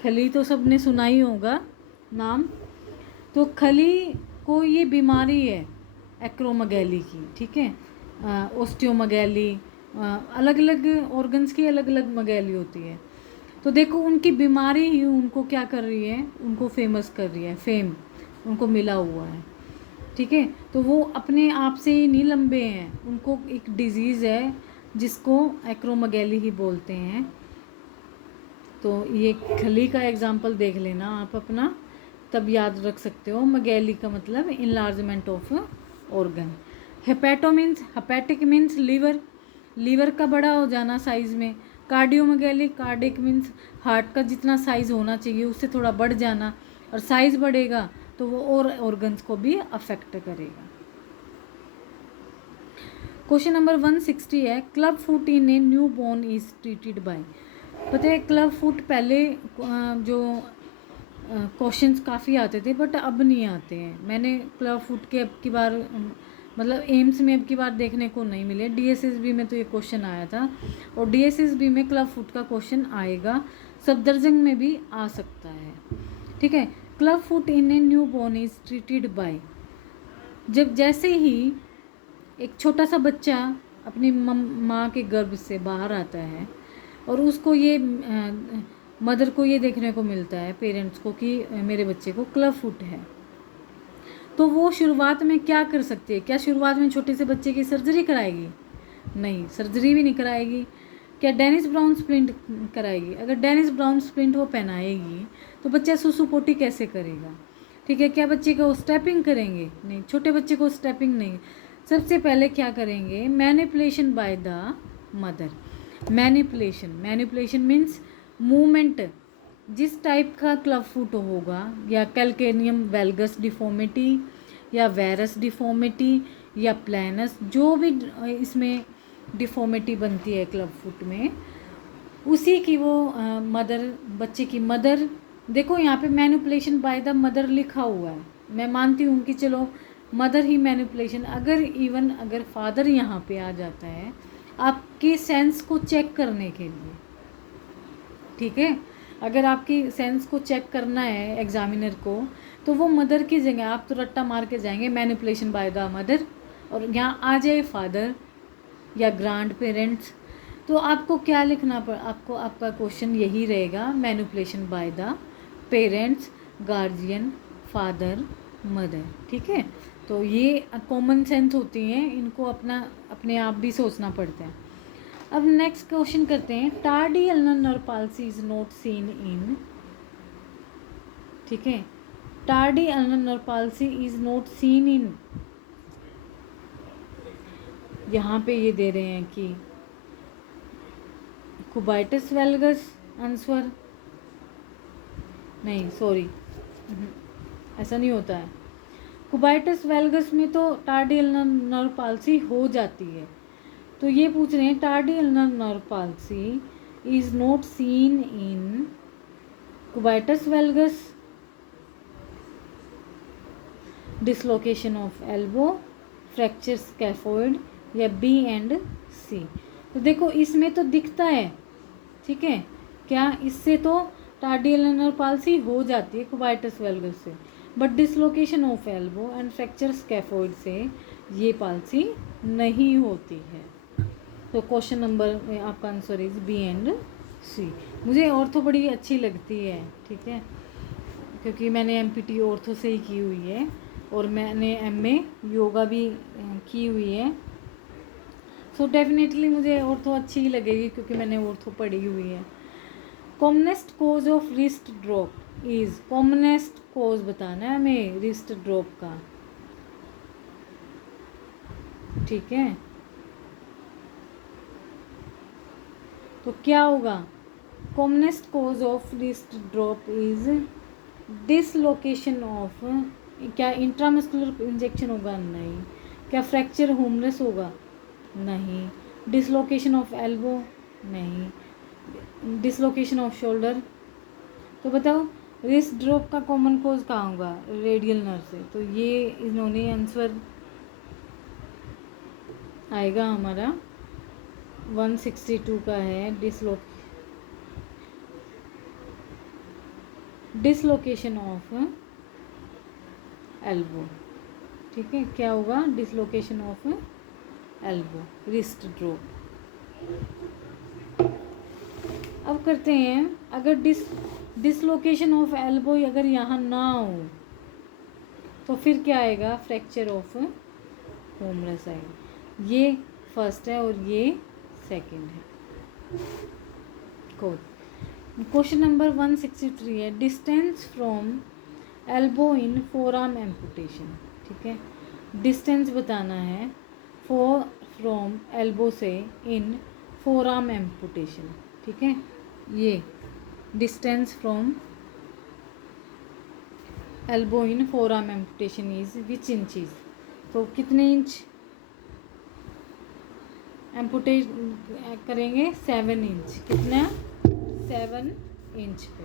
खली तो सबने सुना ही होगा नाम। तो खली को ये बीमारी है एक्रोमेगैली की। ठीक है, ओस्टियोमेगैली, अलग अलग ऑर्गन्स की अलग अलग मेगैली होती है। तो देखो उनकी बीमारी ही उनको क्या कर रही है? उनको फेमस कर रही है, फेम उनको मिला हुआ है। ठीक है, तो वो अपने आप से ही नहीं लंबे हैं, उनको एक डिजीज़ है जिसको एक्रोमेगैली ही बोलते हैं। तो ये खली का एग्जाम्पल देख लेना आप अपना, तब याद रख सकते हो। मगैली का मतलब enlargement of organ. Hepato means, hepatic means liver, liver का बड़ा हो जाना साइज़ में। कार्डियोमगैली, कार्डिक मीन्स हार्ट का जितना साइज़ होना चाहिए उससे थोड़ा बढ़ जाना, और साइज़ बढ़ेगा तो वो और ऑर्गन्स को भी अफेक्ट करेगा। क्वेश्चन नंबर 160 है, club foot in a new born is treated by. पता है क्लब फुट पहले जो क्वेश्चंस काफ़ी आते थे बट अब नहीं आते हैं। मैंने क्लब फुट के अब की बार मतलब एम्स में अब की बार देखने को नहीं मिले। डीएसएसबी में तो ये क्वेश्चन आया था, और डीएसएसबी में क्लब फुट का क्वेश्चन आएगा, सफदरजंग में भी आ सकता है। ठीक है, club foot in a new born is treated by, जब जैसे ही एक छोटा सा बच्चा अपनी माँ के गर्भ से बाहर आता है और उसको ये मदर को ये देखने को मिलता है, पेरेंट्स को, कि मेरे बच्चे को क्लब फुट है, तो वो शुरुआत में क्या कर सकती है? क्या शुरुआत में छोटे से बच्चे की सर्जरी कराएगी? नहीं, सर्जरी भी नहीं कराएगी। क्या डेनिस ब्राउन स्प्लिंट कराएगी? अगर डेनिस ब्राउन स्प्लिंट वो पहनाएगी तो बच्चा सुसु पोटी कैसे करेगा? ठीक है, क्या बच्चे को स्टेपिंग करेंगे? नहीं, छोटे बच्चे को स्टेपिंग नहीं। सबसे पहले क्या करेंगे? Manipulation by the mother. Manipulation means movement. जिस टाइप का क्लब फुट होगा, या कैल्केनियम वेल्गस डिफॉर्मिटी, या वेरस डिफॉर्मिटी, या प्लानस, जो भी इसमें डिफॉर्मिटी बनती है क्लब फुट में, उसी की वो मदर, बच्चे की मदर, देखो यहाँ पे मैनिपुलेशन बाय द मदर लिखा हुआ है। मैं मानती हूँ कि चलो मदर ही मैनिपुलेशन, अगर फादर यहाँ पे आ जाता है आपके सेंस को चेक करने के लिए, ठीक है, अगर आपकी सेंस को चेक करना है एग्जामिनर को, तो वो मदर की जगह आप तो रट्टा मार के जाएंगे मैनिपुलेशन बाय द मदर, और यहाँ आ जाए फादर या ग्रैंड पेरेंट्स, तो आपको क्या लिखना आपको आपका क्वेश्चन यही रहेगा, manipulation by the parents, guardian, father, mother. ठीक है, तो ये कॉमन सेंस होती हैं, इनको अपने आप भी सोचना पड़ता है। अब नेक्स्ट क्वेश्चन करते हैं, tardy ulnar nerve palsy is not seen इन। ठीक है, tardy ulnar nerve palsy is not seen इन, यहाँ पे ये दे रहे हैं कि कुबाइटस वेल्गस आंसर, नहीं सॉरी, ऐसा नहीं होता है। कुबाइटस वेल्गस में तो टार्डी अल्नर नर्व पाल्सी हो जाती है, तो ये पूछ रहे हैं tardy ulnar nerve palsy is not seen in cubitus valgus, dislocation of elbow, fracture scaphoid, या बी एंड सी। तो देखो इसमें तो दिखता है, ठीक है, क्या इससे तो टार्डी अल्नर नर्व पाल्सी हो जाती है कुबाइटस वेल्गस से, but dislocation of elbow and fracture scaphoid से ये पाल्सी नहीं होती है। तो क्वेश्चन नंबर आपका आंसर इज बी एंड सी। मुझे ऑर्थो बड़ी अच्छी लगती है, ठीक है, क्योंकि मैंने एमपीटी ऑर्थो से ही की हुई है, और मैंने एमए योगा भी की हुई है, सो डेफिनेटली मुझे ऑर्थो अच्छी ही लगेगी क्योंकि मैंने ऑर्थो पढ़ी हुई है। Commonest cause of wrist drop is, commonest cause बताना है हमें रिस्ट ड्रॉप का, ठीक है, तो क्या होगा? Commonest cause of wrist drop is dislocation of, क्या इंट्रामस्कुलर इंजेक्शन होगा? नहीं। क्या फ्रैक्चर होमलेस होगा? नहीं। Dislocation of elbow? नहीं। Dislocation of shoulder? तो बताओ रिस्ट ड्रॉप का कॉमन कोज कहाँ होगा? रेडियल नर्व से, तो ये इन्होंने आंसर आएगा हमारा 162 का है, डिसलोकेशन ऑफ एल्बो। ठीक है, क्या होगा? Dislocation of elbow, wrist drop. अब करते हैं, अगर डिसलोकेशन ऑफ एल्बो अगर यहाँ ना हो तो फिर क्या आएगा? फ्रैक्चर ऑफ होमरस आएगा। ये फर्स्ट है और ये सेकंड है। क्वेश्चन नंबर 163 है, distance from elbow in four arm amputation, ठीक है। डिस्टेंस बताना है फ्रॉम एल्बो से इन फोर आर्म एम्पुटेशन, ठीक है। ये distance from elbow in four arm amputation is which inches, तो कितने इंच एम्पुटेट करेंगे, 7 इंच, कितना 7 इंच पे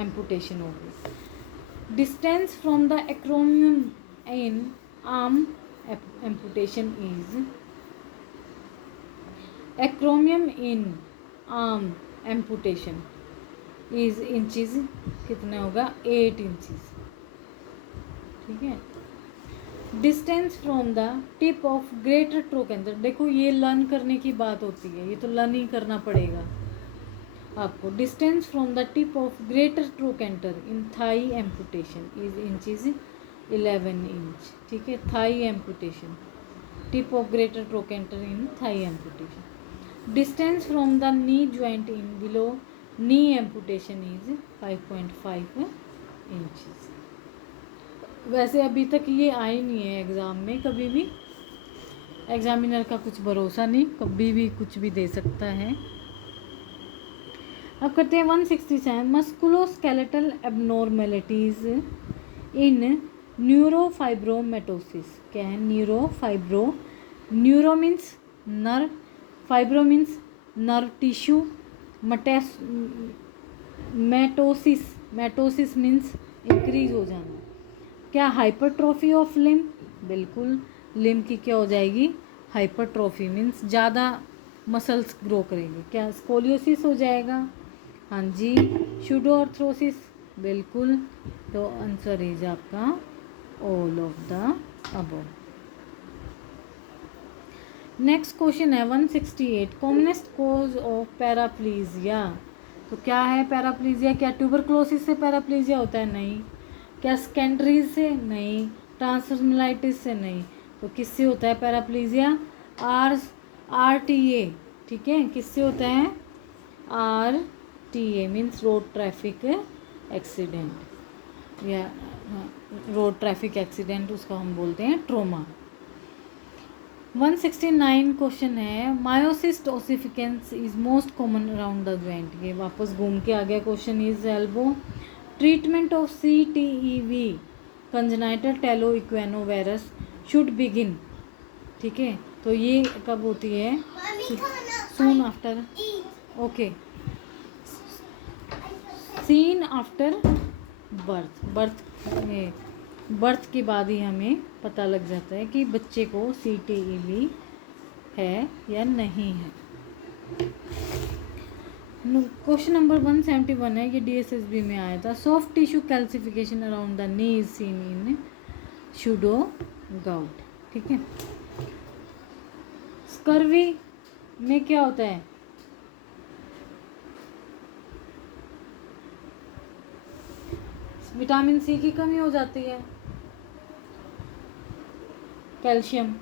एम्पुटेशन होगी। Distance from the acromion in arm amputation is, acromion in arm amputation is inches, कितना होगा 8 इंचीज, ठीक है। Distance from the tip of greater trochanter, देखो ये लर्न करने की बात होती है, ये तो लर्न ही करना पड़ेगा आपको। Distance from the tip of greater trochanter in thigh amputation is inches 11 inch, ठीक है। Thigh amputation, tip of greater trochanter in thigh amputation. Distance from the knee joint in below knee amputation is 5.5 inches. वैसे अभी तक ये आई नहीं है exam में, कभी भी एग्जामिनर का कुछ भरोसा नहीं, कभी भी कुछ भी दे सकता है। अब करते हैं 167, मस्कुलोस्केलेटल एबनॉर्मेलिटीज़ इन न्यूरोफाइब्रोमेटोसिस। क्या है neuro means nerve, fibro means nerve tissue, metosis means increase हो जाना। क्या हाइपरट्रॉफी ऑफ लिम्ब, बिल्कुल लिम्ब की क्या हो जाएगी, हाइपरट्रॉफी मीन्स ज़्यादा मसल्स ग्रो करेंगे। क्या स्कोलियोसिस हो जाएगा, हाँ जी। शूडोआर्थरोसिस, बिल्कुल। तो आंसर इज आपका all of the above. Next question है 168, कॉमनेस्ट कोज ऑफ पैराप्लीजिया। तो क्या है पैराप्लीजिया, क्या ट्यूबरक्लोसिस से पैराप्लीजिया होता है, नहीं। क्या स्कैंड्रीज से, नहीं। ट्रांसमिलाइटिस से, नहीं। तो किससे होता है पैराप्लीजिया, RTA, ठीक है। किससे होता है, RTA means road traffic accident, या रोड ट्रैफिक एक्सीडेंट उसको हम बोलते हैं ट्रोमा। 169 क्वेश्चन है, myositis ossificans is most common around the joint. ये वापस घूम के आ गया question, is elbow. Treatment of CTEV congenital talo equinovarus should begin, ठीक है। तो ये कब होती है, soon after, okay, seen after birth के बाद ही हमें पता लग जाता है कि बच्चे को CTEV है या नहीं है। क्वेश्चन नंबर 171 है, ये DSSB में आया था। Soft tissue calcification around the knee is seen in pseudo gout, ठीक है। स्कर्वी में क्या होता है, विटामिन C की कमी हो जाती है, कैल्शियम।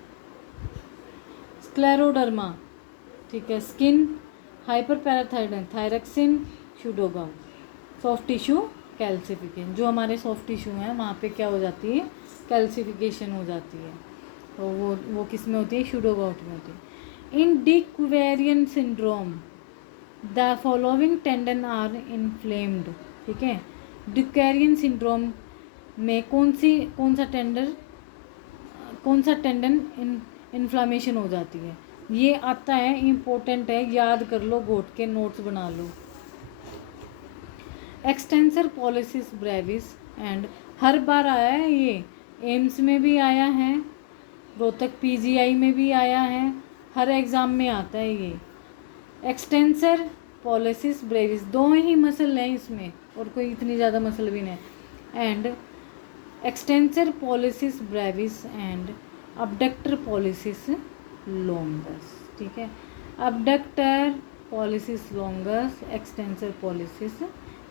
स्क्लेरोडर्मा, ठीक है। Skin hyper parathyroid, thyroxine, pseudogout. Soft tissue calcification, जो हमारे सॉफ्ट टिश्यू हैं वहाँ पे क्या हो जाती है, कैल्सिफिकेशन हो जाती है। तो वो किस में होती है, शूडोगाउट में होती है। In de Quervain syndrome the following tendon are inflamed, ठीक है। डिक्वेरियन सिंड्रोम में कौन सा टेंडन इन्फ्लामेशन हो जाती है, ये आता है, इम्पोर्टेंट है, याद कर लो, घोट के नोट्स बना लो। एक्सटेंसर पॉलिसिस ब्रेविस एंड हर बार आया है, ये एम्स में भी आया है, रोहतक PGI में भी आया है, हर एग्ज़ाम में आता है ये। एक्सटेंसर पॉलिसिस ब्रेविस, दो ही मसल हैं इसमें और कोई इतनी ज़्यादा मसल भी नहीं, and extensor pollicis Brevis and abductor pollicis longus, ठीक है। Abductor pollicis longus, extensor pollicis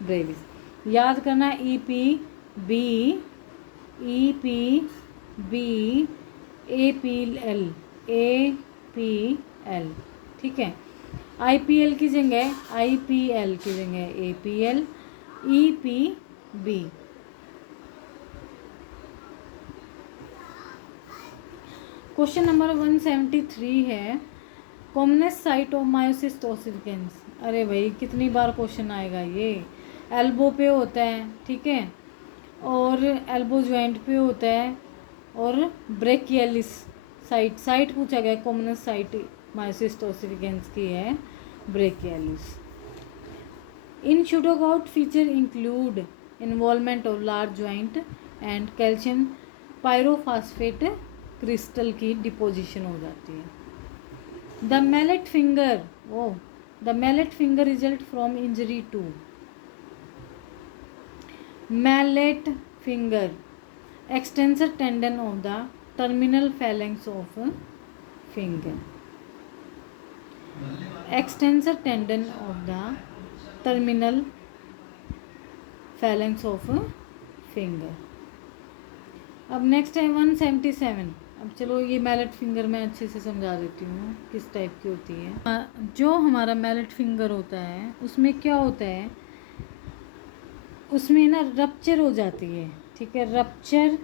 Brevis. याद करना EPB APL, ठीक है। IPL की जगह APL, EPB, क्वेश्चन नंबर 173 है commonest site of myositis ossificans. अरे भाई कितनी बार क्वेश्चन आएगा ये। एल्बो पे होता है, ठीक है, और एल्बो जॉइंट पे होता है, और ब्रेकियलिस साइट पूछा गया। कॉमनेस्ट साइट मायोसिस ओसिफिकेंस की है brachialis. In pseudogout feature include involvement of large joint and calcium pyrophosphate crystal की डिपोजिशन हो जाती है। The mallet finger result from injury to mallet finger extensor tendon of the terminal phalanx of finger. Extensor tendon of the terminal phalanx of finger. अब next है 177। अब चलो ये mallet finger मैं अच्छे से समझा देती हूँ किस टाइप की होती है। जो हमारा मैलेट फिंगर होता है उसमें क्या होता है, उसमें ना रप्चर हो जाती है, ठीक है, रप्चर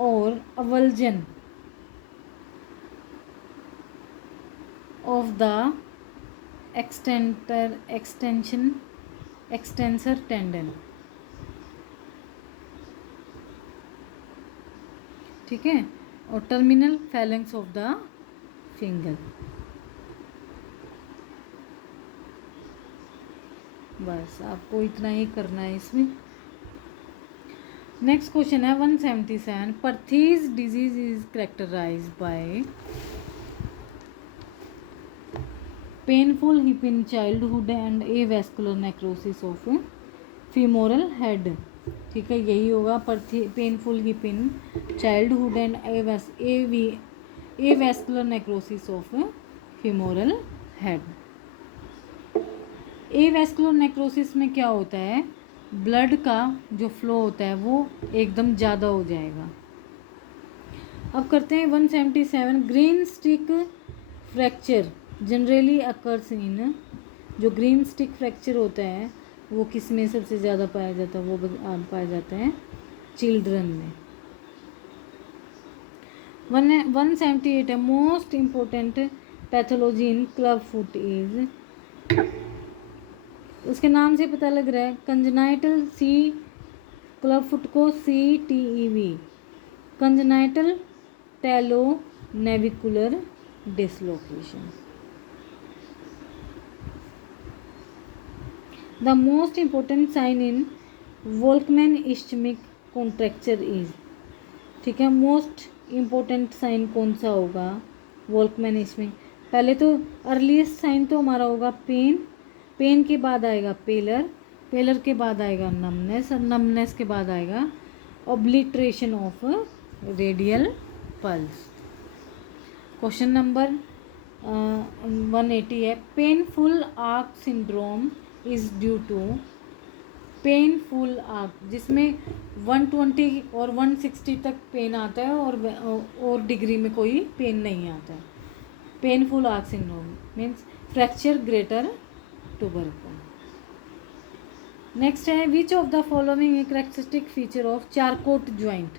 और अवल्जन ऑफ द एक्सटेंसर टेंडन, ठीक है, और terminal phalanx of the finger. बस आपको इतना ही करना है इसमें। नेक्स्ट क्वेश्चन है 177। Perthes disease is characterized by painful hip in childhood and avascular necrosis of femoral head, ठीक है, यही होगा। Painful hip in childhood and avascular necrosis of femoral head. Avascular necrosis में क्या होता है, ब्लड का जो फ्लो होता है वो एकदम ज़्यादा हो जाएगा। अब करते हैं 177। Green stick fracture generally occurs in, जो ग्रीन स्टिक फ्रैक्चर होता है वो किस में सबसे ज़्यादा पाया जाता है, वो पाया जाता है चिल्ड्रन में। 178 है most important pathology in club foot is, उसके नाम से पता लग रहा है कंजनाइटल क्लब फुट को CTEV, congenital talo navicular dislocation. The most important sign in Volkmann ischemic contracture is, ठीक है, मोस्ट इम्पोर्टेंट साइन कौन सा होगा वोल्कमैन इस्चमिक। पहले तो अर्लीस्ट साइन तो हमारा होगा पेन के बाद आएगा पेलर के बाद आएगा नमनेस, और नमनेस के बाद आएगा obliteration of radial pulse. Question number 180 है painful arc syndrome is due to painful arc, जिसमें 120 और 160 तक पेन आता है और डिग्री में कोई पेन नहीं आता है। Painful arc syndrome means fracture greater tubercle. Next है which of the following characteristic feature of Charcot joint.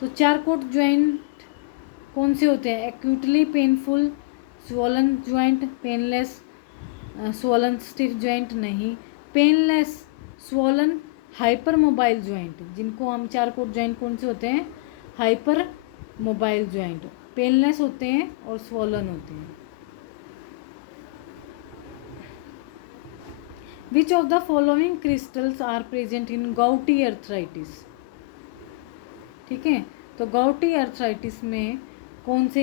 तो चारकोट ज्वाइंट कौन से होते हैं, acutely painful, swollen joint, painless, swollen stiff joint नहीं, painless, swollen, hyper mobile joint, जिनको हम Charcot joint कौन से होते हैं, हाइपर मोबाइल ज्वाइंट, पेनलेस होते हैं और स्वॉलन होते हैं। Which of the following crystals are present in gouty arthritis, ठीक है, तो गाउटी अर्थराइटिस में कौन से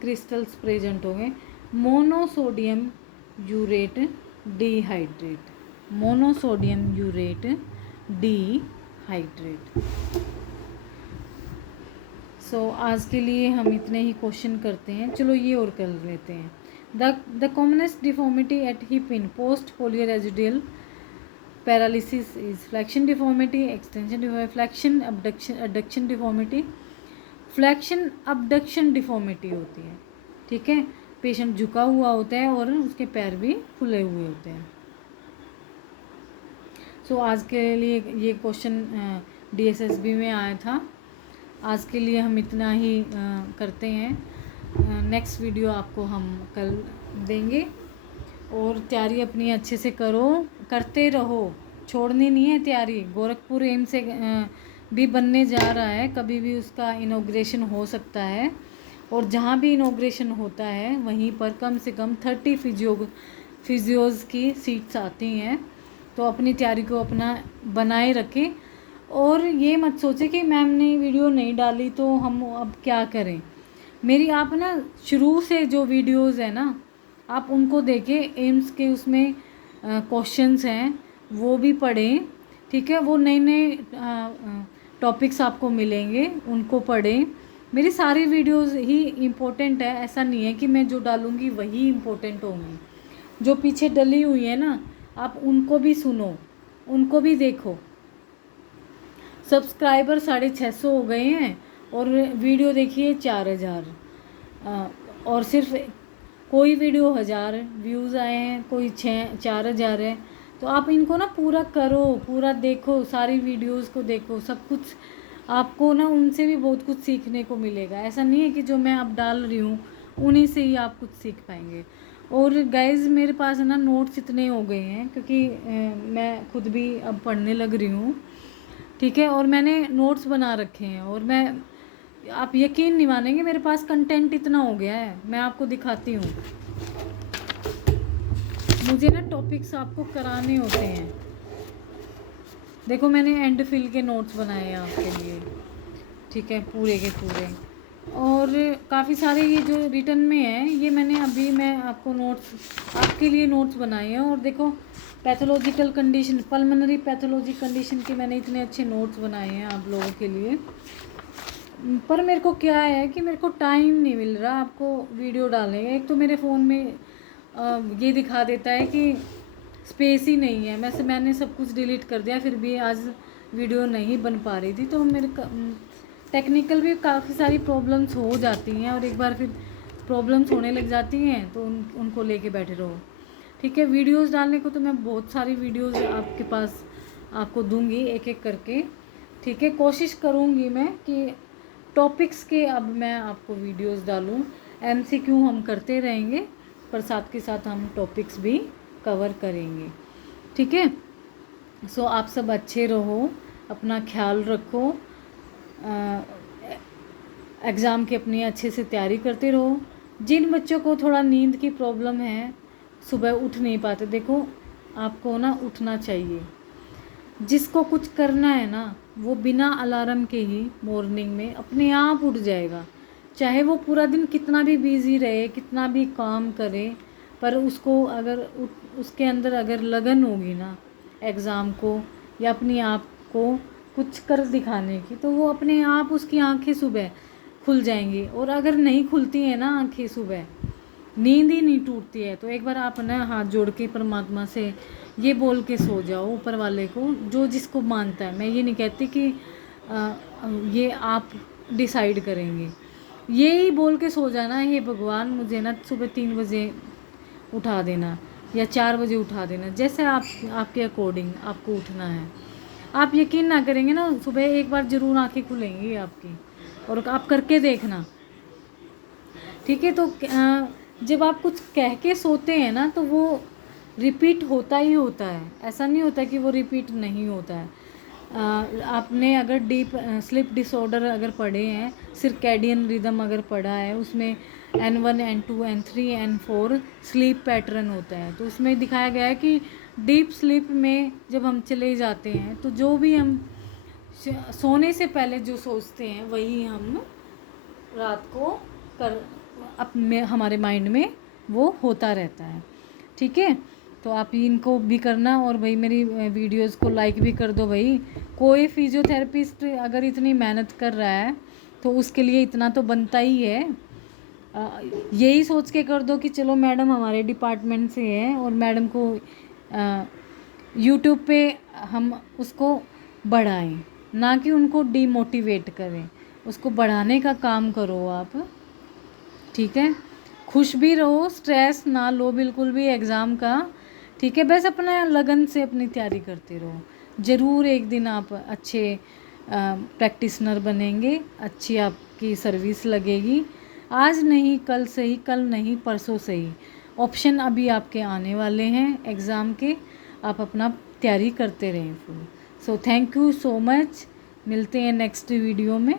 क्रिस्टल्स प्रेजेंट होंगे, monosodium urate dihydrate, monosodium urate dihydrate. So आज के लिए हम इतने ही क्वेश्चन करते हैं, चलो ये और कर लेते हैं। The commonest deformity at hip in post polio residual paralysis is flexion deformity, extension deformity, flexion abduction deformity, flexion abduction deformity होती है, ठीक है, पेशेंट झुका हुआ होता है और उसके पैर भी फुले हुए होते हैं। सो आज के लिए ये क्वेश्चन DSSB में आया था। आज के लिए हम इतना ही करते हैं। नेक्स्ट वीडियो आपको हम कल देंगे। और तैयारी अपनी अच्छे से करो, करते रहो, छोड़नी नहीं है तैयारी। गोरखपुर एम्स से भी बनने जा रहा है, कभी भी उसका इनॉग्रेशन हो सकता है। और जहाँ भी इनॉग्रेशन होता है वहीं पर कम से कम 30 फिजियोज़ की सीट्स आती हैं। तो अपनी तैयारी को अपना बनाए रखें। और ये मत सोचे कि मैम ने वीडियो नहीं डाली तो हम अब क्या करें। मेरी आप ना शुरू से जो वीडियोस है ना, आप उनको देखें। एम्स के उसमें क्वेश्चंस हैं वो भी पढ़ें, ठीक है। वो नए नए टॉपिक्स आपको मिलेंगे, उनको पढ़ें। मेरी सारी वीडियोस ही इम्पोर्टेंट है, ऐसा नहीं है कि मैं जो डालूँगी वही इम्पोर्टेंट होंगी। जो पीछे डली हुई है ना, आप उनको भी सुनो, उनको भी देखो। सब्सक्राइबर 650 हो गए हैं और वीडियो देखिए 4000। और सिर्फ कोई वीडियो 1000 व्यूज़ आए हैं, कोई 4000 है। तो आप इनको ना पूरा करो, पूरा देखो, सारी वीडियोस को देखो, सब कुछ आपको ना उनसे भी बहुत कुछ सीखने को मिलेगा। ऐसा नहीं है कि जो मैं अब डाल रही हूँ उन्हीं से ही आप कुछ सीख पाएंगे। और गाइज़ मेरे पास ना नोट्स इतने हो गए हैं क्योंकि मैं खुद भी अब पढ़ने लग रही हूँ, ठीक है। और मैंने नोट्स बना रखे हैं और मैं, आप यकीन नहीं मानेंगे, मेरे पास कंटेंट इतना हो गया है। मैं आपको दिखाती हूँ। मुझे ना टॉपिक्स आपको कराने होते हैं। देखो मैंने एंड फिल के नोट्स बनाए हैं आपके लिए, ठीक है, पूरे के पूरे। और काफ़ी सारे ये जो रिटर्न में है, ये मैं आपको नोट्स आपके लिए नोट्स बनाए हैं। और देखो pathological condition, pulmonary pathology condition के मैंने इतने अच्छे नोट्स बनाए हैं आप लोगों के लिए। पर मेरे को क्या है कि मेरे को टाइम नहीं मिल रहा आपको वीडियो डालने का। एक तो मेरे फ़ोन में ये दिखा देता है कि स्पेस ही नहीं है। मैंने सब कुछ डिलीट कर दिया, फिर भी आज वीडियो नहीं बन पा रही थी। तो मेरे टेक्निकल भी काफ़ी सारी प्रॉब्लम्स हो जाती हैं और एक बार फिर प्रॉब्लम्स होने लग जाती हैं तो उनको लेके बैठे रहो, ठीक है। वीडियोस डालने को तो मैं बहुत सारी वीडियोस आपके पास आपको दूंगी एक एक करके, ठीक है। कोशिश करूंगी मैं कि टॉपिक्स के अब मैं आपको वीडियोस डालूं। MCQ हम करते रहेंगे पर साथ के साथ हम टॉपिक्स भी कवर करेंगे, ठीक है। सो आप सब अच्छे रहो, अपना ख्याल रखो, एग्ज़ाम की अपनी अच्छे से तैयारी करते रहो। जिन बच्चों को थोड़ा नींद की प्रॉब्लम है, सुबह उठ नहीं पाते, देखो आपको ना उठना चाहिए। जिसको कुछ करना है ना, वो बिना अलार्म के ही मॉर्निंग में अपने आप उठ जाएगा। चाहे वो पूरा दिन कितना भी बिज़ी रहे, कितना भी काम करे, पर उसको अगर उसके अंदर अगर लगन होगी ना एग्ज़ाम को या अपने आप को कुछ कर दिखाने की, तो वो अपने आप उसकी आंखें सुबह खुल जाएंगी। और अगर नहीं खुलती है ना आंखें सुबह, नींद ही नहीं टूटती है, तो एक बार आप ना हाथ जोड़ के परमात्मा से ये बोल के सो जाओ, ऊपर वाले को, जो जिसको मानता है। मैं ये नहीं कहती कि ये आप डिसाइड करेंगे, यही बोल के सो जाना, हे भगवान मुझे ना सुबह 3 बजे उठा देना या 4 बजे उठा देना, जैसे आपके अकॉर्डिंग आपको उठना है। आप यकीन ना करेंगे ना, सुबह एक बार ज़रूर आंखें खुलेंगी आपकी, और आप करके देखना, ठीक है। तो जब आप कुछ कह के सोते हैं ना तो वो रिपीट होता ही होता है, ऐसा नहीं होता कि वो रिपीट नहीं होता है। आपने अगर डीप स्लीप डिसऑर्डर अगर पढ़े हैं, सिरकैडियन रिदम अगर पढ़ा है, उसमें N1 N2 N3 N4 sleep pattern होता है। तो उसमें दिखाया गया है कि डीप स्लीप में जब हम चले जाते हैं तो जो भी हम सोने से पहले जो सोचते हैं वही हम रात को हमारे माइंड में वो होता रहता है, ठीक है। तो आप इनको भी करना। और भाई मेरी वीडियोस को लाइक भी कर दो भाई। कोई फिजियोथेरेपिस्ट अगर इतनी मेहनत कर रहा है तो उसके लिए इतना तो बनता ही है। यही सोच के कर दो कि चलो मैडम हमारे डिपार्टमेंट से है और मैडम को यूट्यूब पे हम उसको बढ़ाएं, ना कि उनको डीमोटिवेट करें। उसको बढ़ाने का काम करो आप, ठीक है। खुश भी रहो, स्ट्रेस ना लो बिल्कुल भी एग्ज़ाम का, ठीक है। बस अपना लगन से अपनी तैयारी करते रहो, ज़रूर एक दिन आप अच्छे प्रैक्टिशनर बनेंगे, अच्छी आपकी सर्विस लगेगी। आज नहीं कल सही, कल नहीं परसों सही। ऑप्शन अभी आपके आने वाले हैं एग्ज़ाम के, आप अपना तैयारी करते रहें full. So thank you so much, मिलते हैं नेक्स्ट वीडियो में।